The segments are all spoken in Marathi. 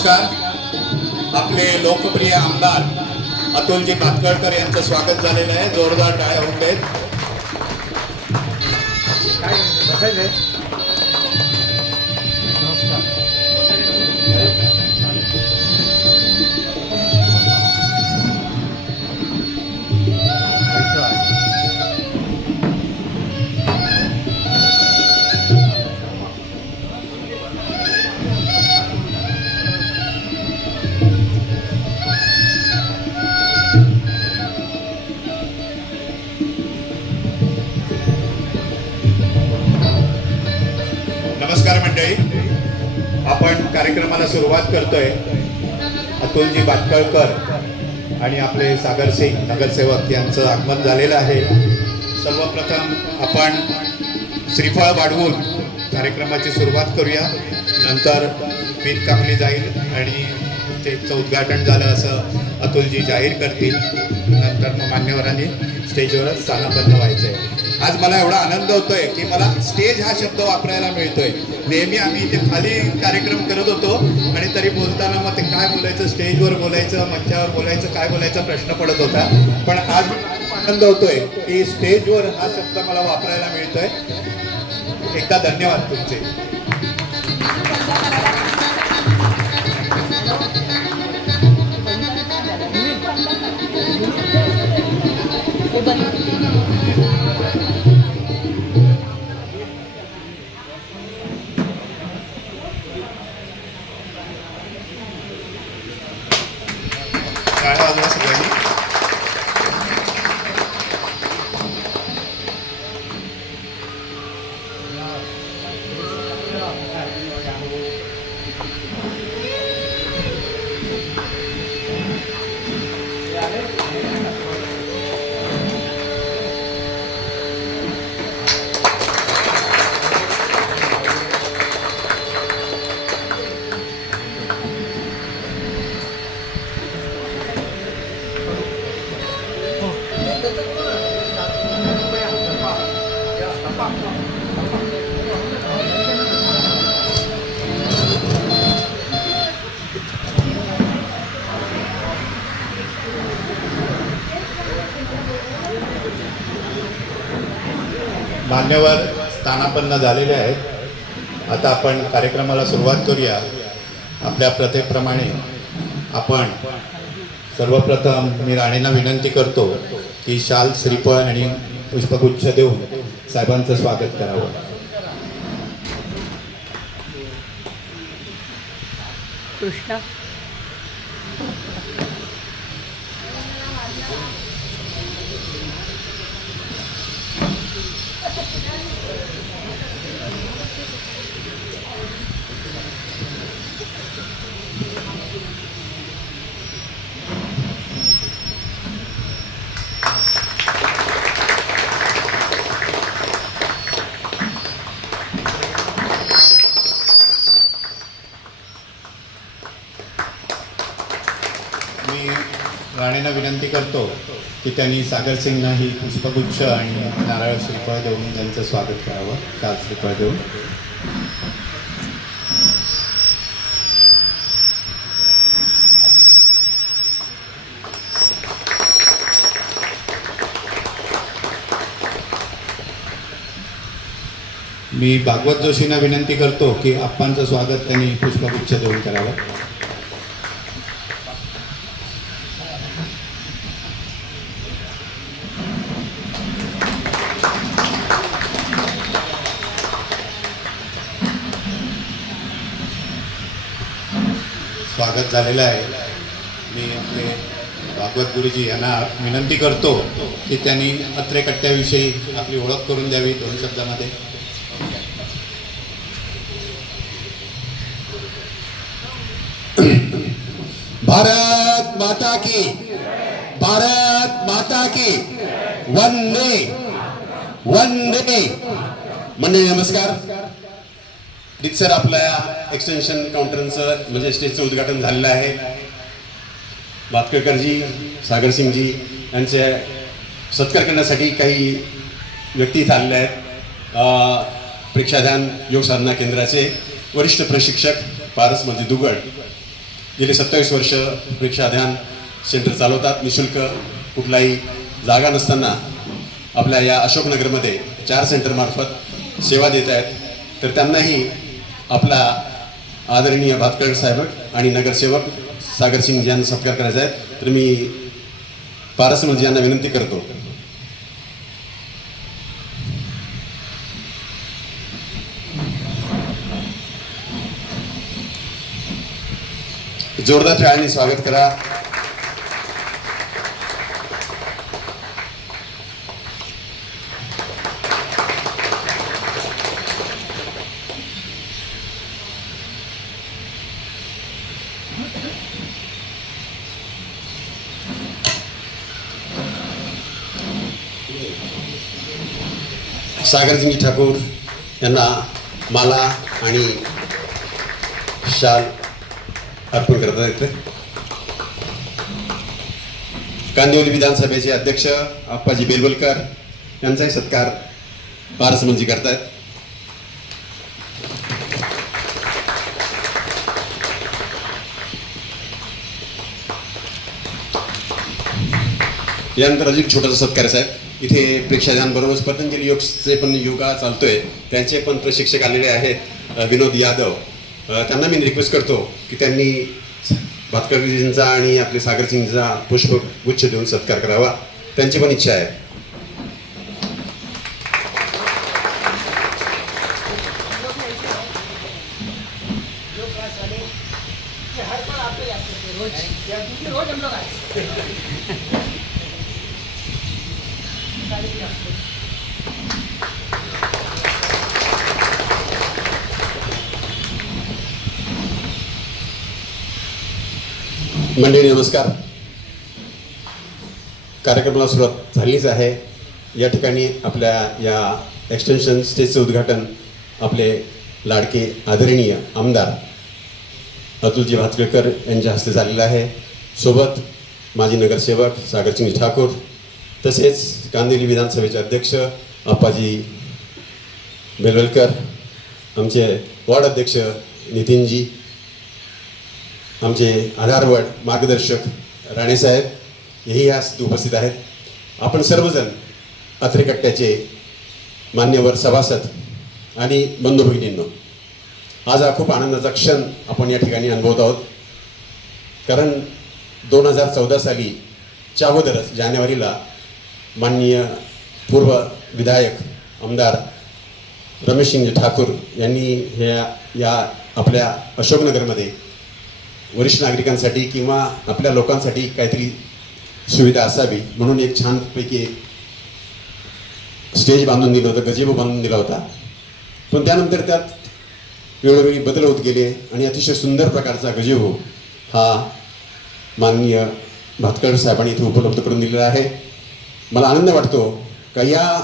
नमस्कार. आपले लोकप्रिय आमदार अतुलजी भातखळकर यांचं स्वागत झालेलं आहे. जोरदार टाळ्या होत आहेत. नमस्कार मंडळी, आपण कार्यक्रमाला सुरुवात करतोय. अतुलजी भातखळकर आणि आपले सागर सिंग नगरसेवक यांचं आगमन झालेलं आहे. सर्वप्रथम आपण श्रीफळ वाढवून कार्यक्रमाची सुरुवात करूया. नंतर फीत कापली जाईल आणि स्टेजचं उद्घाटन झालं असं अतुलजी जाहीर करतील. नंतर मग मान्यवरांनी स्टेजवर स्थानापन्न व्हायचं आहे. आज मला एवढा आनंद होतोय की मला स्टेज हा शब्द वापरायला मिळतोय. नेहमी आम्ही इथे खाली कार्यक्रम करत होतो आणि तरी बोलताना मग ते काय बोलायचं, स्टेजवर बोलायचं, मंचावर बोलायचं, काय बोलायचा प्रश्न पडत होता. पण आज आनंद होतोय की स्टेजवर हा शब्द मला वापरायला मिळतोय. एकदा धन्यवाद तुमचे. मान्यवर स्थानापन्न झालेले आहेत. आता आपण कार्यक्रमाला सुरुवात करूया. आपल्या प्रथेप्रमाणे आपण सर्वप्रथम मी राणेंना विनंती करतो की शाल, श्रीफळ आणि पुष्पगुच्छ देऊन साहेबांचं स्वागत करावं. कृष्णा राणेंना विनंती करतो की त्यांनी सागर सिंगना ही पुष्पगुच्छ आणि नारळ श्रीफळ देऊन त्यांचं स्वागत करावं. शाल श्रीफळ देऊन. मी भागवत जोशींना विनंती करतो की आप्पांचं स्वागत त्यांनी पुष्पगुच्छ देऊन करावं. स्वागत झालेलं आहे. मी आपले भागवत गुरुजी यांना विनंती करतो की त्यांनी अत्रे कट्ट्याविषयी आपली ओळख करून द्यावी 2 शब्दामध्ये. भारत माता की, भारत माता की, वंदे वंदे. मंडळी नमस्कार. रितसर आपल्या एक्सटेन्शन काउंटरचं म्हणजे स्टेजचं उद्घाटन झालेलं आहे. भातखळकरजी, सागरसिंगजी यांचे सत्कार करण्यासाठी काही व्यक्ती इथं आलेल्या आहेत. प्रेक्षाधान योग साधना केंद्राचे वरिष्ठ प्रशिक्षक पारस म्हणजे दुगड, गेले 27 वर्ष परीक्षा ध्यान सेंटर चालवतात निशुल्क, कुठलाही जागा नसताना आपल्या या अशोकनगरमध्ये 4 सेंटरमार्फत सेवा देत आहेत. तर त्यांनाही आपला आदरणीय भातखळकर साहेब आणि नगरसेवक सागरसिंग यांना सत्कार करायचा आहे. तर मी पारसमलजी यांना विनंती करतो. जोरदार टाळ्यांनी स्वागत करा. सागरसिंग ठाकूर यांना माला आणि शाल अर्पण करतात येते. कांदिवली विधानसभेचे अध्यक्ष आप्पाजी बेलवलकर यांचाही सत्कार पारसमलजी करतायत. यानंतर अजून छोटासा सत्कार साहेब. इथे प्रेक्षांबरोबरच पतंजली योगचे पण योगा चालतोय, त्यांचे पण प्रशिक्षक आलेले आहेत विनोद यादव. त्यांना मी रिक्वेस्ट करतो की त्यांनी भातखळकरजींचा आणि आपले सागरसिंगचा पुष्पगुच्छ देऊन सत्कार करावा. त्यांची पण इच्छा आहे. मंडळी नमस्कार. कार्यक्रमाला सुरुवात झालीच आहे. या ठिकाणी आपल्या या एक्सटेन्शन स्टेजचं उद्घाटन आपले लाडके आदरणीय आमदार अतुलजी भातखळकर यांच्या हस्ते झालेलं आहे. सोबत माजी नगरसेवक सागरसिंग ठाकूर, तसेच कांदिवली विधानसभेचे अध्यक्ष आप्पाजी बेलवलकर, आमचे वॉर्ड अध्यक्ष नितीनजी, आमचे आधारवड मार्गदर्शक राणेसाहेब हेही आज उपस्थित आहेत. आपण सर्वजण अत्रेकट्ट्याचे मान्यवर सभासद आणि बंधू भगिनींनो, आज हा खूप आनंदाचा क्षण आपण या ठिकाणी अनुभवत आहोत. कारण 2014 साली च्या अगोदरच जानेवारीला माननीय पूर्व विधायक आमदार रमेशसिंग ठाकूर यांनी या आपल्या अशोकनगरमध्ये वरिष्ठ नागरिकांसाठी किंवा आपल्या लोकांसाठी काहीतरी सुविधा असावी म्हणून एक छानपैकी स्टेज बांधून दिलं होतं, गजेबो बांधून दिला होता. पण त्यानंतर त्यात वेळोवेळी बदल होत गेले आणि अतिशय सुंदर प्रकारचा गजेबो हा माननीय भातखळकर साहेबांनी इथे उपलब्ध करून दिलेला आहे. मला आनंद वाटतो का या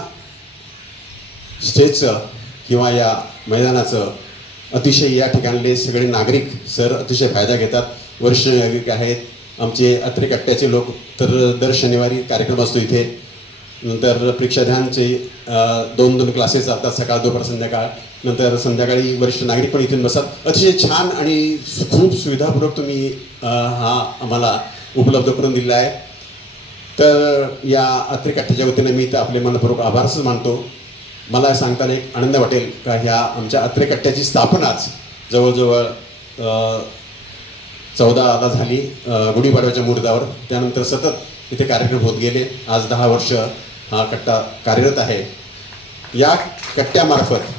स्टेजचं किंवा या मैदानाचं अतिशय या ठिकाणले सगळे नागरिक सर अतिशय फायदा घेतात. वरिष्ठ नागरिक आहेत, आमचे अत्रेकट्ट्याचे लोक तर दर शनिवारी कार्यक्रम असतो इथे. नंतर प्रेक्षाध्यानचे 2 क्लासेस चालतात, सकाळ दुपार संध्याकाळ. नंतर संध्याकाळी वरिष्ठ नागरिक पण इथून बसतात. अतिशय छान आणि खूप सुविधापूर्वक तुम्ही हा आम्हाला उपलब्ध करून दिलेला आहे. तर या अत्रेकट्ट्याच्या वतीने मी तर आपले मनपूर्वक आभारच मानतो. मला सांगताना एक आनंद वाटेल का ह्या आमच्या अत्रेकट्ट्याची स्थापनाच जवळजवळ 14ला झाली गुढीपाडव्याच्या मुहूर्तावर. त्यानंतर सतत इथे कार्यक्रम होत गेले. आज 10 वर्ष हा कट्टा कार्यरत आहे. या कट्ट्यामार्फत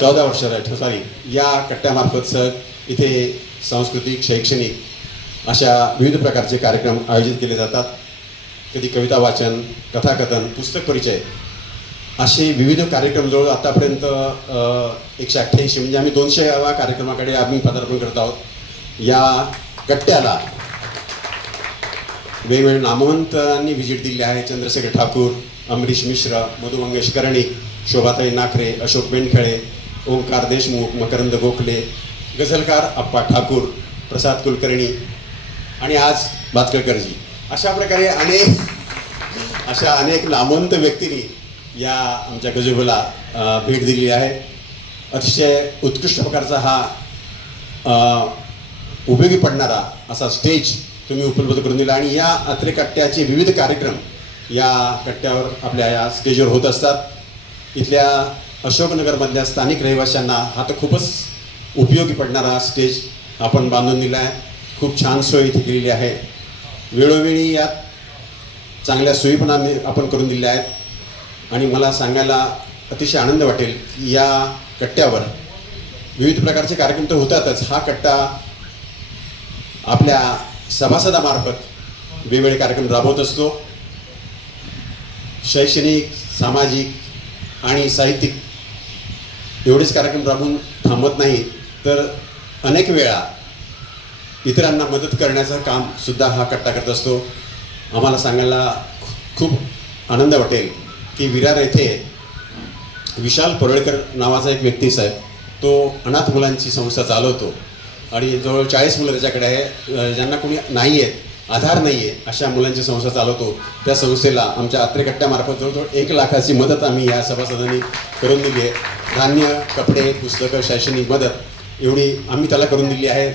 14 वर्ष सॉरी या कट्ट्यामार्फत सर इथे सांस्कृतिक, शैक्षणिक अशा विविध प्रकारचे कार्यक्रम आयोजित केले जातात. कधी कविता वाचन, कथाकथन, पुस्तक परिचय असे विविध कार्यक्रम जवळ आतापर्यंत 188 म्हणजे आम्ही 200व्या कार्यक्रमाकडे आम्ही पदार्पण करत आहोत. या कट्ट्याला वेगवेगळ्या नामवंतांनी व्हिजिट दिली आहे. चंद्रशेखर ठाकूर, अमरीश मिश्र, मधु मंगेश कर्णिक, शोभाताई नाखरे, अशोक बेंडखेळे, ओंकार देशमुख, मकरंद गोखले, गझलकार अप्पा ठाकूर, प्रसाद कुलकर्णी आणि आज भातखळकरजी, अशा प्रकारे अनेक नामवंत व्यक्तींनी या आमच्या गजेबोला भेट दिलेली आहे. अतिशय उत्कृष्ट प्रकारचा हा उपयोगी पडणारा असा स्टेज तुम्ही उपलब्ध करून दिला आणि या अत्रे कट्ट्याचे विविध कार्यक्रम या कट्ट्यावर आपल्या या स्टेजवर होत असतात। इथल्या अशोकनगरमधल्या स्थानिक रहिवाशांना हा तर खूपच उपयोगी पडणारा स्टेज आपण बांधून दिला आहे। खूप छान सोय इथे केलेली आहे। वेळोवेळी यात चांगल्या सोयीपणाने आपण करून दिल्या आहेत आणि मला सांगायला अतिशय आनंद वाटेल की या कट्ट्यावर विविध प्रकारचे कार्यक्रम तर होतातच, हा कट्टा आपल्या सभासदामार्फत वेगवेगळे कार्यक्रम राबवत असतो। शैक्षणिक, सामाजिक आणि साहित्यिक एवढेच कार्यक्रम राबवून थांबत नाही, तर अनेक वेळा इतरांना मदत करण्याचं काम सुद्धा हा कट्टा करत असतो। आम्हाला सांगायला खूप आनंद वाटेल की विरार येथे विशाल परोळकर नावाचा एक व्यक्ती साहेब, तो अनाथ मुलांची संस्था चालवतो आणि जवळ 40 मुलं त्याच्याकडे आहे, ज्यांना कोणी नाही आहेत, आधार नाही आहे, अशा मुलांची संस्था चालवतो। त्या संस्थेला आमच्या अत्रे कट्ट्यामार्फत जवळजवळ 1 लाखाची मदत आम्ही या सभासदांनी करून दिली आहे। धान्य, कपडे, पुस्तकं, शैक्षणिक मदत एवढी आम्ही त्याला करून दिली आहे।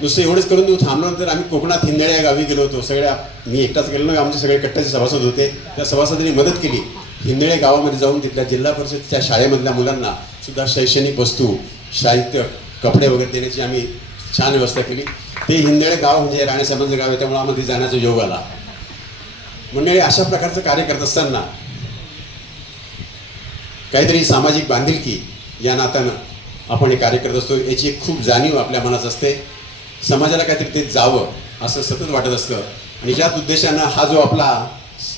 नुसतं एवढंच करून देऊ थांबल्यानंतर आम्ही कोकणात हिंदळे या गावी गेलो होतो। सगळ्या मी एकटाच गेलो नाही, आमचे सगळे कट्ट्याचे सभासद होते। त्या सभासदांनी मदत केली। हिंदळे गावामध्ये जाऊन तिथल्या जिल्हा परिषदच्या शाळेमधल्या मुलांना सुद्धा शैक्षणिक वस्तू, साहित्य, कपडे वगैरे देण्याची आम्ही छान व्यवस्था केली। ते हिंदळे गाव म्हणजे राणेसाहेबांचं गाव आहे, त्यामुळे आम्हाला ते जाण्याचा योग आला। मंडळी, अशा प्रकारचं कार्य करत असताना काहीतरी सामाजिक बांधिलकी या नात्यानं आपण हे कार्य करत असतो, याची एक खूप जाणीव आपल्या मनात असते। समाजाला काहीतरी ते जावं असं सतत वाटत असतं आणि ज्याच उद्देशानं हा जो आपला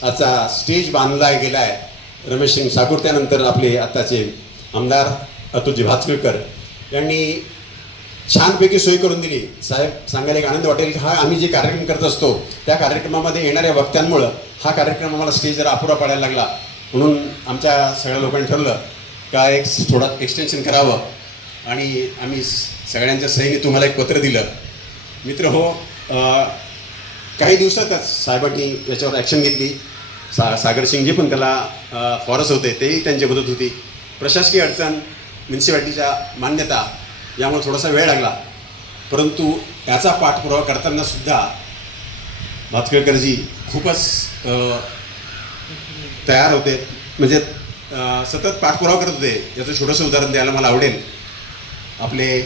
आजचा स्टेज बांधला गेला आहे, रमेश सिंग ठाकूर, त्यानंतर आपले आत्ताचे आमदार अतुलजी भातखळकर यांनी छानपैकी सोय करून दिली। साहेब, सांगायला एक आनंद वाटेल की हा आम्ही जे कार्यक्रम करत असतो त्या कार्यक्रमामध्ये येणाऱ्या वक्त्यांमुळं हा कार्यक्रम आम्हाला स्टेज जरा अपुरा पडायला लागला, म्हणून आमच्या सगळ्या लोकांनी ठरलं का एक थोडा एक्सटेन्शन करावं आणि आम्ही सगळ्यांच्या सहीने तुम्हाला एक पत्र दिलं। मित्र हो, काही दिवसातच साहेबांनी याच्यावर ॲक्शन घेतली। सागर सिंगजी पण त्याला फॉरस होते, तेही त्यांची मदत होती। प्रशासकीय अडचण, म्युन्सिपाल्टीच्या मान्यता यामुळे थोडासा वेळ लागला, परंतु याचा पाठपुरावा करताना सुद्धा भातखळकरजी खूपच तयार होते, म्हणजे सतत पाठपुरावा करत होते। याचं छोटंसं उदाहरण द्यायला मला आवडेल। आपले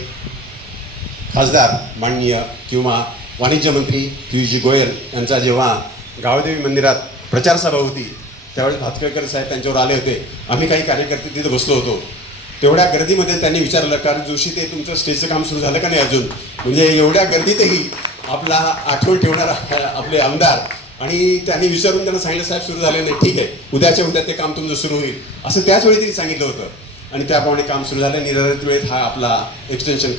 खासदार माननीय किंवा वाणिज्य मंत्री पियुषजी गोयल यांचा जेव्हा गावदेवी मंदिरात प्रचार सभा होती त्यावेळेस भातखळकर साहेब त्यांच्यावर आले होते। आम्ही काही कार्यकर्ते तिथे बसलो होतो। तेवढ्या गर्दीमध्ये त्यांनी विचारलं, कारण जोशी ते तुमचं स्टेजचं काम सुरू झालं का नाही अजून? म्हणजे एवढ्या गर्दीतही आपला आठवण ठेवणारा आपले आमदार, आणि त्यांनी विचारून त्यांना सांगितलं, साहेब सुरू झाले नाही, ठीक आहे, उद्याच्या उद्या ते काम तुमचं सुरू होईल, असं त्याच वेळी त्यांनी सांगितलं होतं आणि त्याप्रमाणे काम सुरू झालं। निर्धारित वेळेत हा आपला एक्सटेन्शन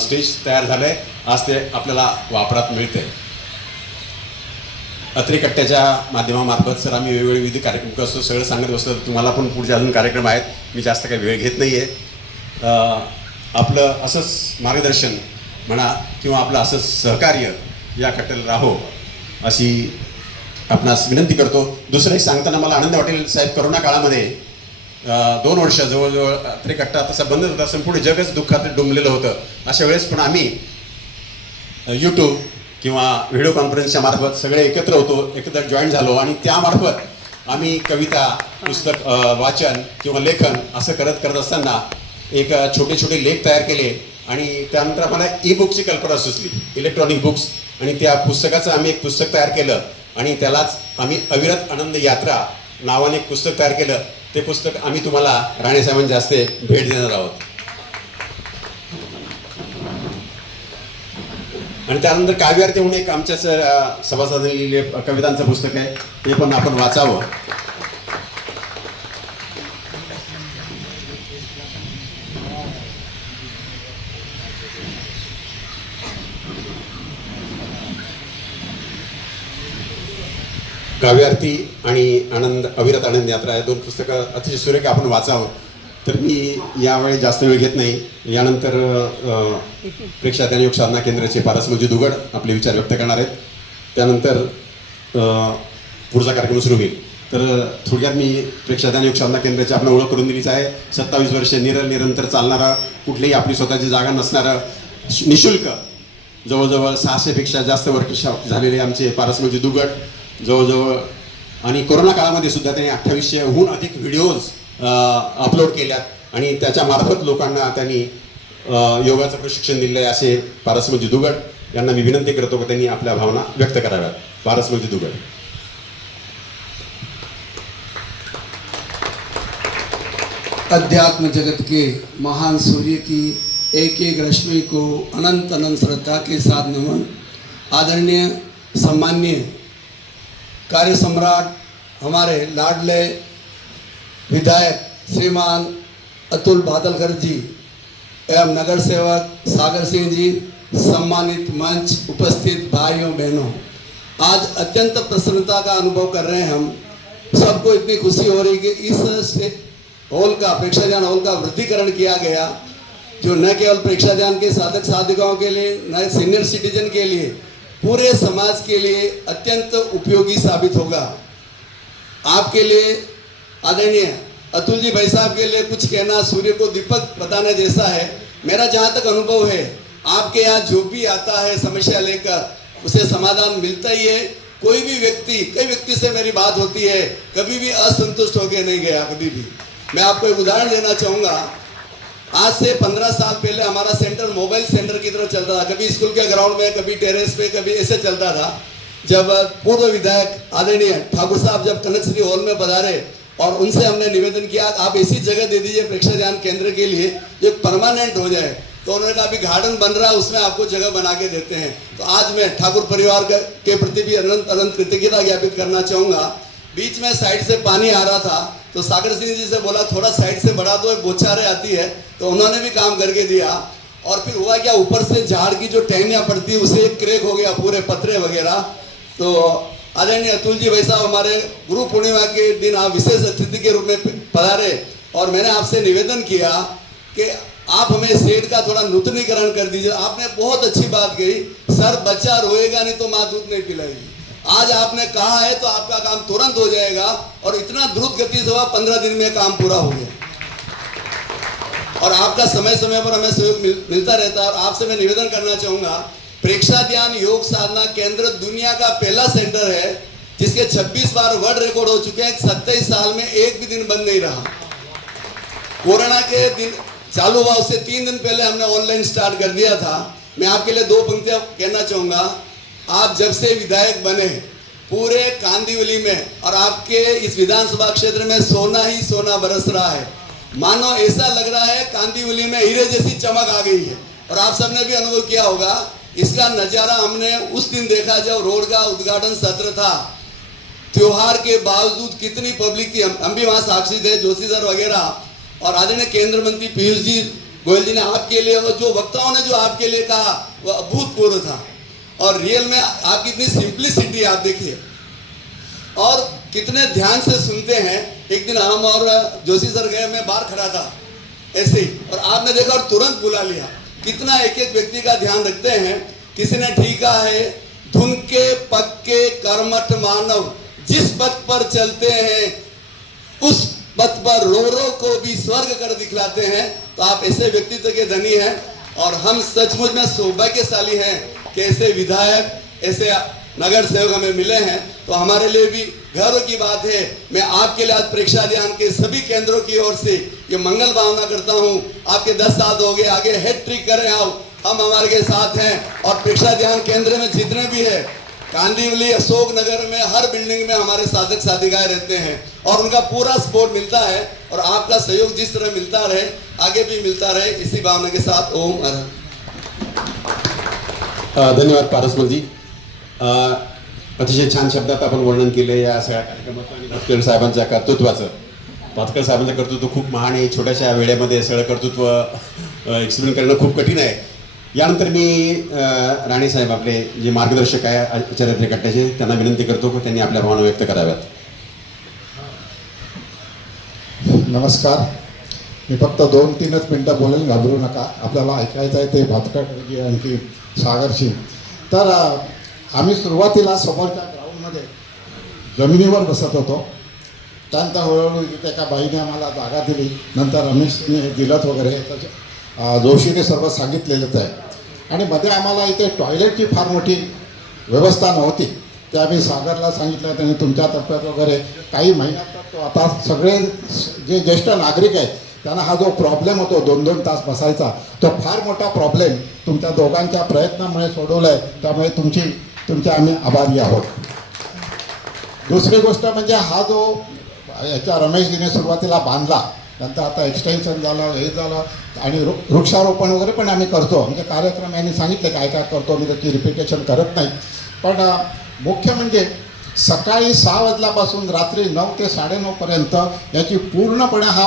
स्टेज तयार झालं आहे। आज ते आपल्याला वापरात मिळते। अत्रे कट्ट्याच्या माध्यमामार्फत सर आम्ही वेगवेगळे विविध कार्यक्रम करतो, सगळं सांगत बसतो। तुम्हाला पण पुढचे अजून कार्यक्रम आहेत, मी जास्त काही वेळ घेत नाही आहे। आपलं असंच मार्गदर्शन म्हणा किंवा आपलं असंच सहकार्य या कट्ट्याला राहो अशी आपणास विनंती करतो। दुसरं एक सांगताना मला आनंद वाटेल साहेब, करोना काळामध्ये 2 वर्ष जवळजवळ अत्रे कट्टा तसा बंद होता, संपूर्ण जगच दुःखात डुंबलेलं होतं। अशा वेळेस पण आम्ही यूट्यूब किंवा व्हिडिओ कॉन्फरन्सच्या मार्फत सगळे एकत्र होतो, एकत्र जॉईन झालो आणि त्यामार्फत आम्ही कविता, पुस्तक वाचन किंवा लेखन असं करत असताना एक छोटे छोटे लेख तयार केले आणि त्यानंतर आम्हाला ई-बुकची कल्पना सुचली, इलेक्ट्रॉनिक बुक्स, आणि त्या पुस्तकाचं आम्ही एक पुस्तक तयार केलं आणि त्यालाच आम्ही अविरत आनंद यात्रा नावाने एक पुस्तक तयार केलं। ते पुस्तक आम्ही तुम्हाला राणेसाहेबांच्या हस्ते भेट देणार आहोत। आणि त्यानंतर काव्यार्थी म्हणून एक आमच्याच सभासदांनी लिहिलेले कवितांचं पुस्तक आहे, ते पण आपण वाचावं। काव्यार्थी आणि अविरत आनंद यात्रा या 2 पुस्तकं अतिशय सुरेख आपण वाचावं। तर मी यावेळी जास्त वेळ घेत नाही। यानंतर प्रेक्षाध्यान योग साधना केंद्राचे पारसमजी दुगड आपले विचार व्यक्त करणार आहेत। त्यानंतर पुढचा कार्यक्रम सुरू होईल। तर थोडक्यात मी प्रेक्षाध्यान योग साधना केंद्राची आपण ओळख करून दिलीच आहे। 27 वर्षे निरंतर चालणारा, कुठलीही आपली स्वतःची जागा नसणारं, निशुल्क जवळजवळ 600पेक्षा जास्त वर्ष झालेले आमचे पारसमलजी दुगट जवळजवळ, आणि कोरोना काळामध्ये सुद्धा त्यांनी 2800हून अधिक व्हिडिओज अपलोड केल्यात आणि त्याच्या मार्फत लोकांना त्यांनी योगाचं प्रशिक्षण दिलं आहे. असे पारसमलजी दुगट यांना मी विनंती करतो की त्यांनी आपल्या भावना व्यक्त कराव्यात. पारसमलजी दुगट. अध्यात्म जगत के महान सूर्य की एक एक रश्मि को अनंत अनंत श्रद्धा के साथ नमन. आदरणीय सम्मान्य कार्य सम्राट हमारे लाडले विधायक श्रीमान अतुल बादलकर जी एवं नगर सेवक सागर सिंह जी, सम्मानित मंच उपस्थित भाइयों बहनों, आज अत्यंत प्रसन्नता का अनुभव कर रहे हैं हम सबको. इतनी खुशी हो रही कि इस हॉल का प्रेक्षाध्यान हॉल का वृद्धिकरण किया गया, जो न केवल प्रेक्षाध्यान के साधक साधिकाओं के लिए, न सीनियर सिटीजन के लिए, पूरे समाज के लिए अत्यंत उपयोगी साबित होगा. आपके लिए आदरणीय अतुल जी भाई साहब के लिए कुछ कहना सूर्य को दीपक बताने जैसा है. मेरा जहाँ तक अनुभव है, आपके यहाँ जो भी आता है समस्या लेकर उसे समाधान मिलता ही है. कोई भी व्यक्ति, कई व्यक्ति से मेरी बात होती है, कभी भी असंतुष्ट होकर नहीं गया कभी भी. मैं आपको एक उदाहरण देना चाहूँगा. आज से 15 साल पहले हमारा सेंटर मोबाइल सेंटर की तरह चलता था. कभी स्कूल के ग्राउंड में, कभी टेरेस पे, कभी ऐसे चलता था. जब पूर्व विधायक आदरणीय ठाकुर साहब जब कनक श्री हॉल में पधारे और उनसे हमने निवेदन किया आप ऐसी जगह दे दीजिए प्रेक्षाध्यान केंद्र के लिए जो परमानेंट हो जाए, तो उन्होंने कहा अभी गार्डन बन रहा है उसमें आपको जगह बना के देते हैं. तो आज मैं ठाकुर परिवार के प्रति भी अनंत अनंत कृतज्ञता ज्ञापित करना चाहूँगा. बीच में साइड से पानी आ रहा था तो सागर सिंह जी से बोला थोड़ा साइड से बढ़ा दो, बोछारे आती है, तो उन्होंने भी काम करके दिया. और फिर हुआ क्या, ऊपर से झाड़ की जो टहनियाँ पड़ती है उसे एक क्रैक हो गया, पूरे पत्रे वगैरह. तो आदरणीय अतुल जी भाई साहब हमारे गुरु पूर्णिमा के दिन आप विशेष अतिथि के रूप में पधारे और मैंने आपसे निवेदन किया कि आप हमें शेड का थोड़ा नूतनीकरण कर दीजिए. आपने बहुत अच्छी बात कही, सर बच्चा रोएगा नहीं तो माँ दूध नहीं पिलाएगी. आज आपने कहा है तो आपका काम तुरंत हो जाएगा और इतना द्रुत गति से हुआ, 15 दिन में काम पूरा हो गया. और आपका समय समय पर हमें सहयोग मिलता रहता है. और आपसे मैं निवेदन करना चाहूँगा, प्रेक्षाध्यान योग साधना केंद्र दुनिया का पहला सेंटर है जिसके 26 बार वर्ल्ड रिकॉर्ड हो चुके हैं. 27 साल में एक भी दिन बंद नहीं रहा. कोरोना के दिन चालू हुआ उससे 3 दिन पहले हमने ऑनलाइन स्टार्ट कर दिया था. मैं आपके लिए 2 पंक्तियां कहना चाहूँगा. आप जब से विधायक बने पूरे कांदिवली में और आपके इस विधानसभा क्षेत्र में सोना ही सोना बरस रहा है. मानो ऐसा लग रहा है कांदिवली में हीरे जैसी चमक आ गई है. और आप सबने भी अनुभव किया होगा. इसका नज़ारा हमने उस दिन देखा जब रोड का उद्घाटन सत्र था. त्योहार के बावजूद कितनी पब्लिक थी, हम भी वहाँ साक्षी थे, जोशी सर वगैरह. और आदरणीय केंद्र मंत्री पीयूष जी गोयल जी ने आपके लिए और जो वक्ताओं ने जो आपके लिए कहा वह अभूतपूर्व था. और रियल में आपकी इतनी सिंप्लिसिटी आप देखिए और कितने ध्यान से सुनते हैं. एक दिन हम और जोशी सर गए, मैं बाहर खड़ा था ऐसे ही और आपने देखा और तुरंत बुला लिया. कितना एक एक व्यक्ति का ध्यान रखते हैं. किसी ने ठीका है, धुन के पक्के कर्मठ मानव जिस पथ पर चलते हैं उस पथ पर रो रो को भी स्वर्ग कर दिखलाते हैं. तो आप ऐसे व्यक्तित्व के धनी हैं और हम सचमुच में सौभाग्यशाली हैं कि ऐसे विधायक, ऐसे नगर सेवक हमें मिले हैं. तो हमारे लिए भी गर्व की बात है. मैं आपके लिए आज प्रेक्षाध्यान के सभी केंद्रों की ओर से ये मंगल भावना करता हूँ. आपके 10 साल हो गए, आगे हैट्रिक करें आप, हम हमारे के साथ हैं. और प्रेक्षाध्यान केंद्र में जितने भी है कांदिवली अशोक नगर में हर बिल्डिंग में हमारे साधक साधिकाएं रहते हैं और उनका पूरा सपोर्ट मिलता है. और आपका सहयोग जिस तरह मिलता रहे आगे भी मिलता रहे, इसी भावना के साथ ओम अरहर. धन्यवाद पारसमलजी. अतिशय छान शब्दात आपण वर्णन केलं या सगळ्या कार्यक्रमाचं आणि भातकर साहेबांच्या कर्तृत्वाचं. भातकर साहेबांचं कर्तृत्व खूप महान आहे. छोट्याशा वेळेमध्ये सगळं कर्तृत्व एक्सप्लेन करणं खूप कठीण आहे. यानंतर मी राणे साहेब आपले जे मार्गदर्शक आहे आचार्य त्रिकट्ट्याचे त्यांना विनंती करतो की त्यांनी आपल्या भावना व्यक्त कराव्यात. नमस्कार. मी फक्त 2-3च मिनटं बोलेल, घाबरू नका. आपल्याला ऐकायचं आहे ते भातकर आणखी सागरशी. तर आम्ही सुरुवातीला समोरच्या ग्राउंडमध्ये जमिनीवर बसत होतो. त्यानंतर हळूहळू इथे एका बाईने आम्हाला जागा दिली. नंतर रमेशने दिलत वगैरे जोशीने सर्व सांगितलेलंच आहे. आणि मध्ये आम्हाला इथे टॉयलेटची फार मोठी व्यवस्था नव्हती. ते आम्ही सागरला सांगितलं, त्यांनी तुमच्यातर्फे वगैरे काही महिन्यात तो आता सगळे जे ज्येष्ठ नागरिक आहेत त्यांना हा जो प्रॉब्लेम होतो 2-2 तास बसायचा, तो फार मोठा प्रॉब्लेम तुमच्या दोघांच्या प्रयत्नामुळे सोडवला आहे. त्यामुळे तुमचे आम्ही आभारी आहोत. दुसरी गोष्ट म्हणजे हा जो याच्या रमेशजीने सुरुवातीला बांधला, नंतर आता एक्सटेन्शन झालं, हे झालं आणि वृक्षारोपण वगैरे पण आम्ही करतो. म्हणजे कार्यक्रम यांनी सांगितले काय काय करतो, मी त्याची रिपिटेशन करत नाही. पण मुख्य म्हणजे सकाळी 6 वाजल्यापासून रात्री 9 ते 9:30पर्यंत याची पूर्णपणे हा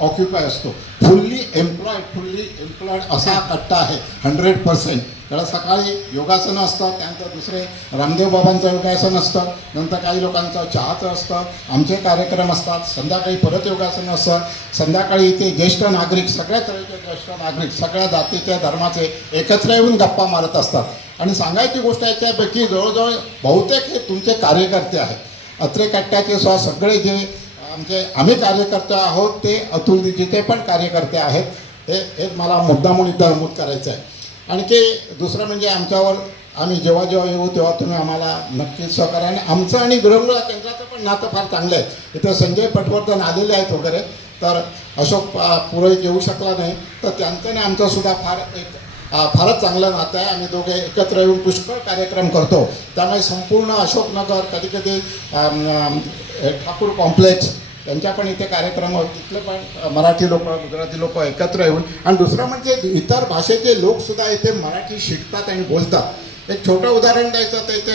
ऑक्युपाय असतो. फुल्ली एम्प्लॉयड असा कट्टा आहे 100%. त्याला सकाळी योगासनं असतात, त्यानंतर दुसरे रामदेव बाबांचं योगासन असतं, नंतर काही लोकांचं चहाचं असतं, आमचे कार्यक्रम असतात, संध्याकाळी परत योगासनं असतं. संध्याकाळी इथे ज्येष्ठ नागरिक, सगळ्या तऱ्हेचे ज्येष्ठ नागरिक, सगळ्या जातीच्या धर्माचे एकत्र येऊन गप्पा मारत असतात. आणि सांगायची गोष्ट याच्यापैकी जवळजवळ बहुतेक हे तुमचे कार्यकर्ते आहेत. अत्रे कट्ट्याचे सगळे जे आम्ही कार्यकर्ते आहोत ते अतुलजीचे पण कार्यकर्ते आहेत. हे मला मुद्दामून इथं नमूद करायचं आहे. आणखी दुसरं म्हणजे आमच्यावर आम्ही जेव्हा येऊ तेव्हा तुम्ही आम्हाला नक्कीच सहकार्य. आणि आमचं आणि विरंगुळा केंद्राचं पण नातं फार चांगलं आहे. इथं संजय पटवर्धन आलेले आहेत वगैरे, तर अशोक पुरोहित येऊ शकला नाही, तर त्यांचं आणि आमचंसुद्धा फारच चांगलं नातं आहे. आम्ही दोघे एकत्र येऊन पुष्कळ कार्यक्रम करतो. त्यामुळे संपूर्ण अशोकनगर, कधीकधी ठाकूर कॉम्प्लेक्स त्यांच्या पण इथे कार्यक्रम होत, तिथले पण मराठी लोक, गुजराती लोक एकत्र येऊन. आणि दुसरं म्हणजे इतर भाषेचे लोकसुद्धा इथे मराठी शिकतात आणि बोलतात. एक छोटं उदाहरण द्यायचं तर इथे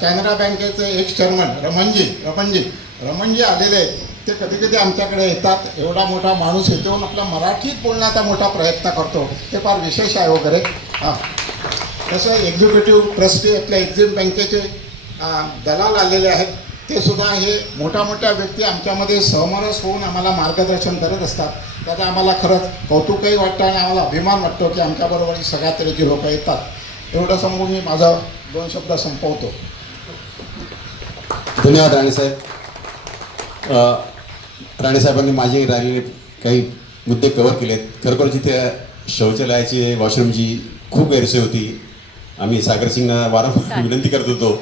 कॅनरा बँकेचे एक चेअरमन रमणजी आलेले आहेत. ते कधीकधी आमच्याकडे येतात. एवढा मोठा माणूस इथे येऊन आपला मराठीत बोलण्याचा मोठा प्रयत्न करतो, ते फार विशेष आहे वगैरे. तसं एक्झिक्युटिव्ह ट्रस्टी आपल्या एक्झिम बँकेचे दलाल आलेले आहेत. ते सुद्धा हे मोठ्या व्यक्ती आमच्यामध्ये समरस होऊन आम्हाला मार्गदर्शन करत असतात. त्याचा आम्हाला खरंच कौतुकही वाटतं आणि आम्हाला अभिमान वाटतो की आमच्याबरोबर सगळ्या तऱ्हेची लोक येतात. एवढं सांगून मी माझा 2 शब्द संपवतो. धन्यवाद राणेसाहेब. राणेसाहेबांनी माझे राहिलेले काही मुद्दे कव्हर केलेत. खरोखर जिथे शौचालयाची वॉशरूमची खूप गैरसोय होती. आम्ही सागर सिंगना वारंवार विनंती करत होतो,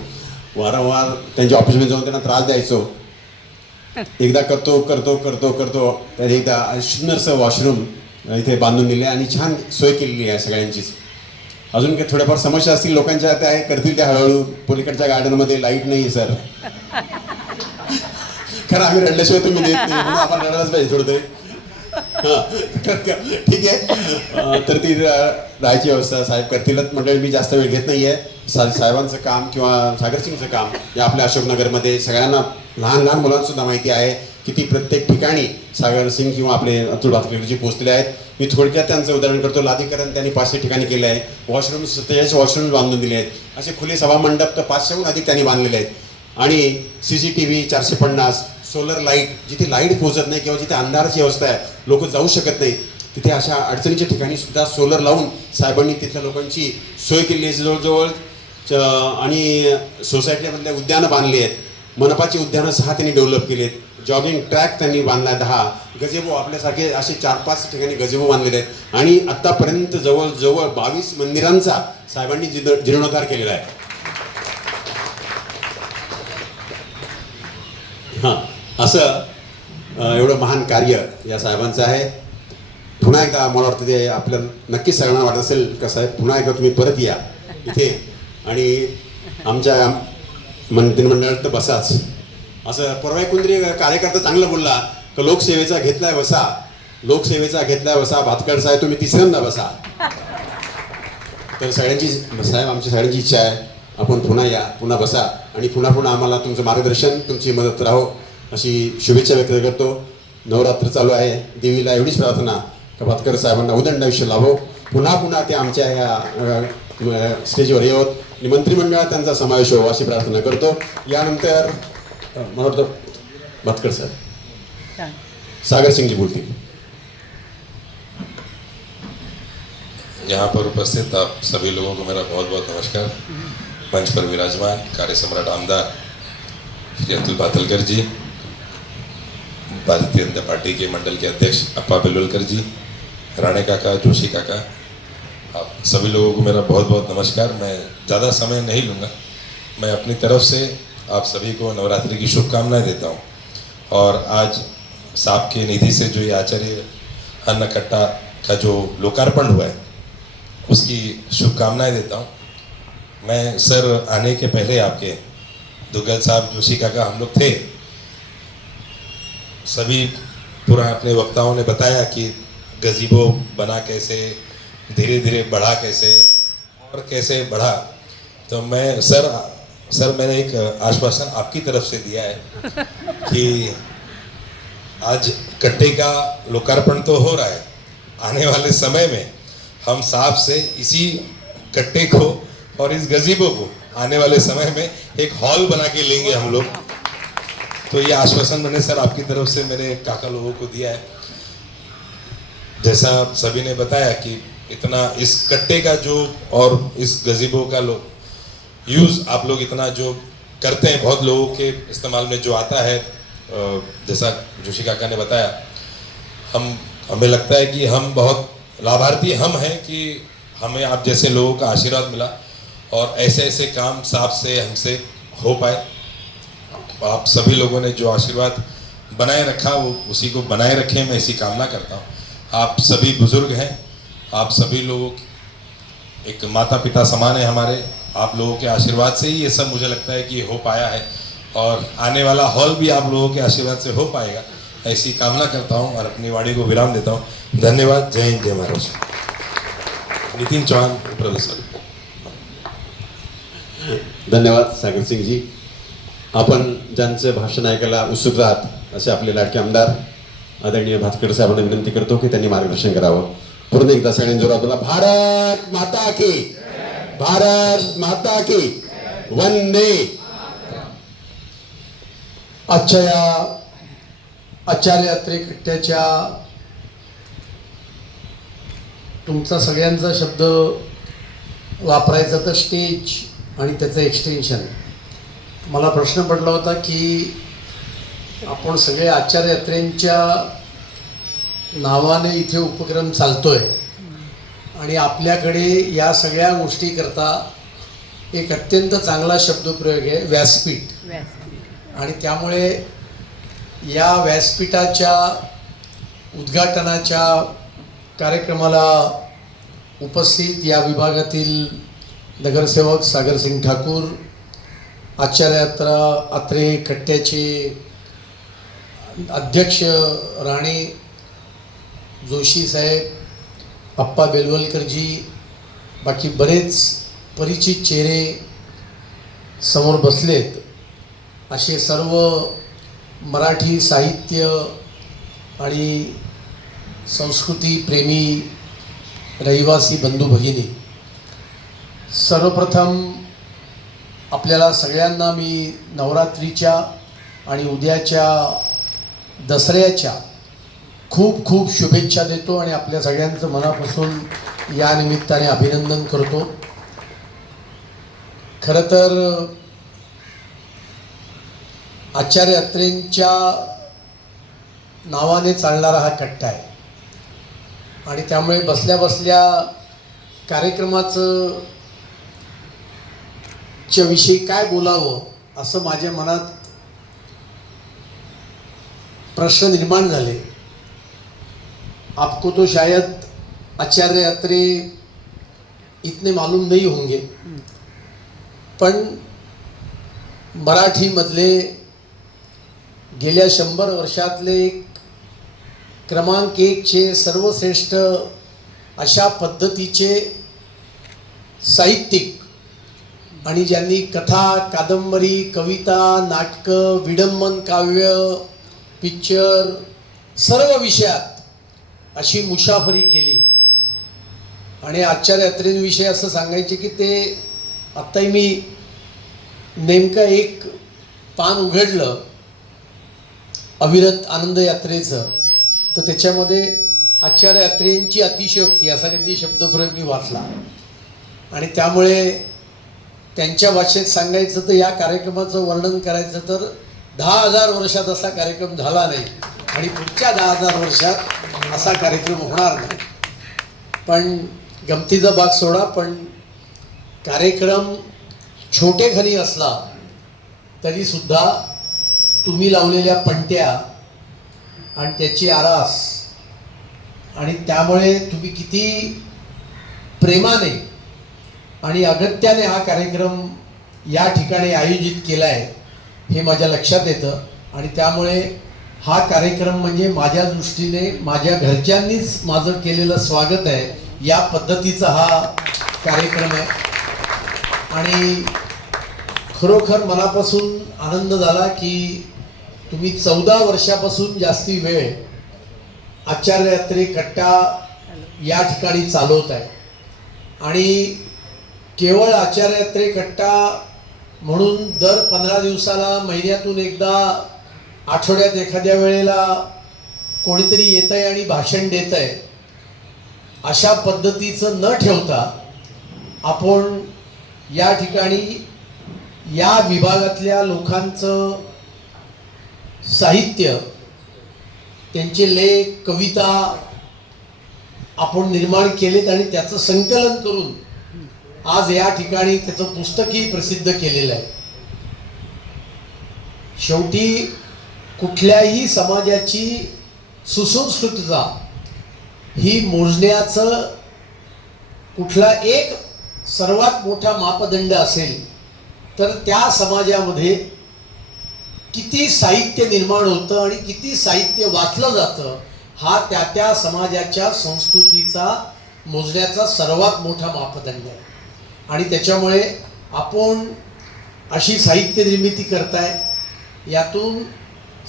वारंवार त्यांच्या ऑफिसमध्ये जाऊन त्यांना त्रास द्यायचो. एकदा करतो तर एकदा सुंदरसं वॉशरूम इथे बांधून दिले आणि छान सोय केलेली आहे सगळ्यांचीच. अजून काही थोड्याफार समस्या असतील लोकांच्या, त्या करतील त्या हळूहळू. पलीकडच्या गार्डनमध्ये लाईट नाही आहे सर. खरं आम्ही रडल्याशिवाय तुम्ही देत नाही, म्हणून आपण रडायलाच पाहिजे थोडं तरी. ठीक आहे. तर ती राहायची व्यवस्था साहेब करतीलच. मंडळी मी जास्त वेळ घेत नाही आहे. साहेबांचं काम किंवा सागरसिंगचं काम या आपल्या अशोकनगरमध्ये सगळ्यांना, लहान मुलांसुद्धा माहिती आहे की ती प्रत्येक ठिकाणी सागरसिंग किंवा आपले अतुल भातकरजी पोहोचले आहेत. मी थोडक्यात त्यांचं उदाहरण करतो. लादीकरण त्यांनी 500 ठिकाणी केलं आहे. वॉशरूम 47 वॉशरूम्स बांधून दिले आहेत. असे खुले सभामंडप तर 500हून अधिक त्यांनी बांधलेले आहेत. आणि CCTV 450, सोलर लाईट, जिथे लाईट पोहोचत नाही किंवा जिथे अंधाराची व्यवस्था आहे, लोक जाऊ शकत नाही, तिथे अशा अडचणीच्या ठिकाणी सुद्धा सोलर लावून साहेबांनी तिथल्या लोकांची सोय केली आहे. जवळजवळ आणि सोसायटीमधल्या उद्यानं बांधली आहेत. मनपाची उद्यानं 6 त्यांनी डेव्हलप केली आहेत. जॉगिंग ट्रॅक त्यांनी बांधला आहे 10. गजेबो आपल्यासारखे असे 4-5 ठिकाणी गजेबो बांधलेले आहेत. आणि आत्तापर्यंत जवळजवळ 22 मंदिरांचा साहेबांनी जीर्णोद्धार केलेला आहे. हां, असं एवढं महान कार्य या साहेबांचं आहे. पुन्हा एकदा मला वाटतं ते आपल्याला नक्कीच सगळ्यांना वाटत असेल कसं आहे, पुन्हा एकदा तुम्ही परत या इथे आणि आमच्या मंत्रिमंडळात तर बसाच. असं परवा कुंद्री कार्यकर्ता चांगलं बोलला की लोकसेवेचा घेतलाय बसा, भातकर साहेब तुम्ही 3ऱ्यांदा बसा. तर सगळ्यांची साहेब, आमची सगळ्यांची इच्छा आहे आपण पुन्हा या, पुन्हा बसा आणि पुन्हा आम्हाला तुमचं मार्गदर्शन, तुमची मदत राहो अशी शुभेच्छा व्यक्त करतो. नवरात्र चालू आहे. देवीला एवढीच प्रार्थना का भातकर साहेबांना उदंड आयुष्य लाभो. पुन्हा ते आमच्या ह्या स्टेजवर येवत आणि मंत्रिमंडळात त्यांचा समावेश हो अशी प्रार्थना करतो. यानंतर मला वाटतं भातकर साहेब, सागर सिंगजी बोलतील. यहाँ पर उपस्थित आप सभी लोगों को मेरा बहुत बहुत नमस्कार. मंच पर विराजमान कार्य सम्राट आमदार श्री अतुल भातलकर जी, भारतीय जनता पार्टी के मंडल के अध्यक्ष अप्पा बेलोलकर जी, राणे काका, जोशी काका, आप सभी लोगों को मेरा बहुत बहुत नमस्कार। मैं ज़्यादा समय नहीं लूँगा। मैं अपनी तरफ से आप सभी को नवरात्रि की शुभकामनाएं देता हूँ। और आज साहब के निधि से जो ये आचार्य अन्न कट्टा का जो लोकार्पण हुआ है उसकी शुभकामनाएं देता हूँ। मैं सर आने के पहले आपके दुग्गल साहब जोशी काका हम लोग थे, सभी पूरा अपने वक्ताओं ने बताया कि गजीबो बना कैसे, धीरे धीरे बढ़ा कैसे और कैसे बढ़ा। तो मैं सर मैंने एक आश्वासन आपकी तरफ से दिया है कि आज कट्टे का लोकार्पण तो हो रहा है, आने वाले समय में हम साहब से इसी कट्टे को और इस गजीबो को आने वाले समय में एक हॉल बना के लेंगे हम लोग। तो ये आश्वासन मैंने सर आपकी तरफ से मेरे काका लोगों को दिया है। जैसा सभी ने बताया कि इतना इस कट्टे का जो और इस गजीबो का यूज़ आप लोग इतना जो करते हैं, बहुत लोगों के इस्तेमाल में जो आता है, जैसा जोशी काका ने बताया, हमें लगता है कि हम बहुत लाभार्थी हम हैं कि हमें आप जैसे लोगों का आशीर्वाद मिला और ऐसे ऐसे काम साहब से हमसे हो पाए। आप सभी लोगों ने जो आशीर्वाद बनाए रखा वो उसी को बनाए रखें, मैं इसी कामना करता हूँ। आप सभी बुजुर्ग हैं, आप सभी लोग एक माता पिता समान है हमारे। आप लोगों के आशीर्वाद से ही ये सब मुझे लगता है कि हो पाया है और आने वाला हॉल भी आप लोगों के आशीर्वाद से हो पाएगा, ऐसी कामना करता हूँ और अपनी वाणी को विराम देता हूँ। धन्यवाद। जय हिंद, जय महाराष्ट्र। नितीन चौहान, प्रोफेसर। धन्यवाद सागर सिंग जी। आपण ज्यांचं भाषण ऐकायला उत्सुक आहात असे आपले लाडके आमदार आदरणीय भातकर साहेबांना विनंती करतो की त्यांनी मार्गदर्शन करावं। पूर्ण एकदा सगळ्यांनी जोरात बोला, भारत माता की, भारत माता की, वंदे। आजच्या या आचार्य यात्रे कट्ट्याच्या तुमचा सगळ्यांचा शब्द वापरायचा तर स्टेज आणि त्याचं एक्सटेन्शन, मला प्रश्न पडला होता की आपण सगळे आचार्य यात्रेंच्या नावाने इथे उपक्रम चालतोय आणि आपल्याकडे या सगळ्या गोष्टी करता एक अत्यंत चांगला शब्दप्रयोग आहे व्यासपीठ, आणि त्यामुळे या व्यासपीठाच्या उद्घाटनाच्या कार्यक्रमाला उपस्थित या विभागातील नगरसेवक सागर सिंग ठाकूर, आचार्य यात्रे कट्ट्याचे अध्यक्ष राणे जोशी साहेब, अप्पा बेलवलकरजी, बाकी बरेच परिचित चेहरे समोर बसलेत, असे सर्व मराठी साहित्य आणि संस्कृती प्रेमी रहिवासी बंधू भगिनी, सर्वप्रथम आपल्याला सगळ्यांना मी नवरात्रीच्या आणि उद्याच्या दसऱ्याच्या खूप खूप शुभेच्छा देतो आणि आपल्या सगळ्यांचं मनापासून या निमित्ताने अभिनंदन करतो। खरं तर आचार्य यात्रेंच्या नावाने चालणारा हा कट्टा आहे आणि त्यामुळे बसल्या बसल्या कार्यक्रमाचं च्या विषयी काय बोलावं असं माझ्या मनात प्रश्न निर्माण झाले। आपको तो शायद आचार्य यात्रे इतने मालूम नहीं होंगे, पण मराठीमधले गेल्या 100 वर्षातले क्रमांक 1चे सर्वश्रेष्ठ अशा पद्धतीचे साहित्यिक आणि ज्यांनी कथा, कादंबरी, कविता, नाटकं, विडंबन काव्य, पिक्चर सर्व विषयात अशी मुसाफरी केली आणि आचार्य यात्रेविषयी असं सांगायचे की ते आत्ताही मी नेमकं एक पान उघडलं अविरत आनंद यात्रेचं, तर त्याच्यामध्ये आचार्य यात्रेंची अतिशयोक्ती असा काहीतरी शब्दप्रयोग मी वाचला आणि त्यामुळे त्यांच्या भाषेत सांगायचं तर या कार्यक्रमाचं वर्णन करायचं तर 10,000 वर्षात असा कार्यक्रम झाला नाही आणि पुढच्या 10,000 वर्षात असा कार्यक्रम होणार नाही। पण गमतीचा भाग सोडा, पण कार्यक्रम छोटे घरी असला तरी सुद्धा तुम्ही लावलेल्या पणत्या आणि त्याची आरास आणि त्यामुळे तुम्ही किती प्रेमाने आणि अगत्याने हा कार्यक्रम या ठिकाणी आयोजित केला आहे हे माझ्या लक्षात येतं. आणि त्यामुळे हा कार्यक्रम म्हणजे माझ्या दृष्टीने माझ्या घरच्यांनीच माझं केलेलं स्वागत आहे, या पद्धतीचा हा कार्यक्रम आहे. आणि खरोखर मनापासून आनंद झाला की तुम्ही 14 वर्षापासून जास्ती वेळ आचार्य यात्रे कट्टा या ठिकाणी चालवत आहे. आणि केवळ आचार्य यात्रे कट्टा म्हणून दर 15 दिवसाला, महिन्यातून एकदा, आठवड्यात एखाद्या वेळेला कोणीतरी येत आहे आणि भाषण देत आहे अशा पद्धतीचं न ठेवता आपण या ठिकाणी या विभागातल्या लोकांचं साहित्य, त्यांचे लेख, कविता आपण निर्माण केलेत आणि त्याचं संकलन करून आज या ठिकाणी त्याचं पुस्तकही प्रसिद्ध केलेलं आहे. शेवटी कुठल्याही समाजाची सुसंस्कृतता ही मोजण्याचं कुठला एक सर्वात मोठा मापदंड असेल तर त्या समाजामध्ये किती साहित्य निर्माण होतं आणि किती साहित्य वाचलं जातं हा त्या त्या समाजाच्या संस्कृतीचा मोजण्याचा सर्वात मोठा मापदंड आहे. आणि त्याच्यामुळे आपण अशी साहित्य निर्मिती करताय, यातून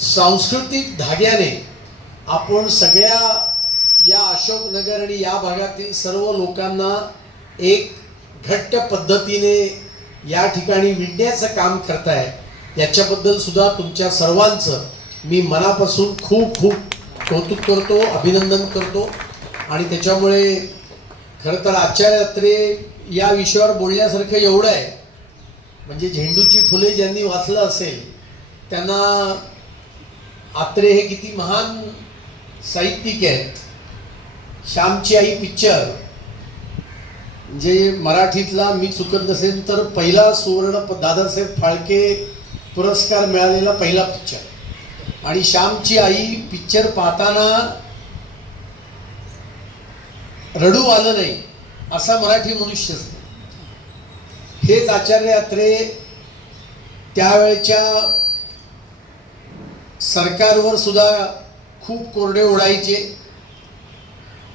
सांस्कृतिक धाग्याने आपण सगळ्या या अशोकनगर आणि या भागातील सर्व लोकांना एक घट्ट पद्धतीने या ठिकाणी विणण्याचं काम करताय. याच्याबद्दल सुद्धा तुमच्या सर्वांचं मी मनापासून खूप खूप कौतुक करतो, अभिनंदन करतो. आणि त्याच्यामुळे खरं तर आचार्य यात्रे या विषयावर बोलण्यासारखं एवढं आहे, म्हणजे झेंडूची फुले ज्यांनी वाचलं असेल त्यांना आत्रे हे किती महान साहित्यिक आहेत. श्यामची आई पिक्चर म्हणजे मराठीतला, मी चुकत नसेल तर पहिला सुवर्ण दादासाहेब फाळके पुरस्कार मिळालेला पहिला पिक्चर. आणि श्यामची आई पिक्चर पाहताना रडू आलं नाही असा मराठी मनुष्यच नाही. हेच आचार्य यात्रे त्यावेळच्या सरकारवर सुद्धा खूप कोरडे ओढायचे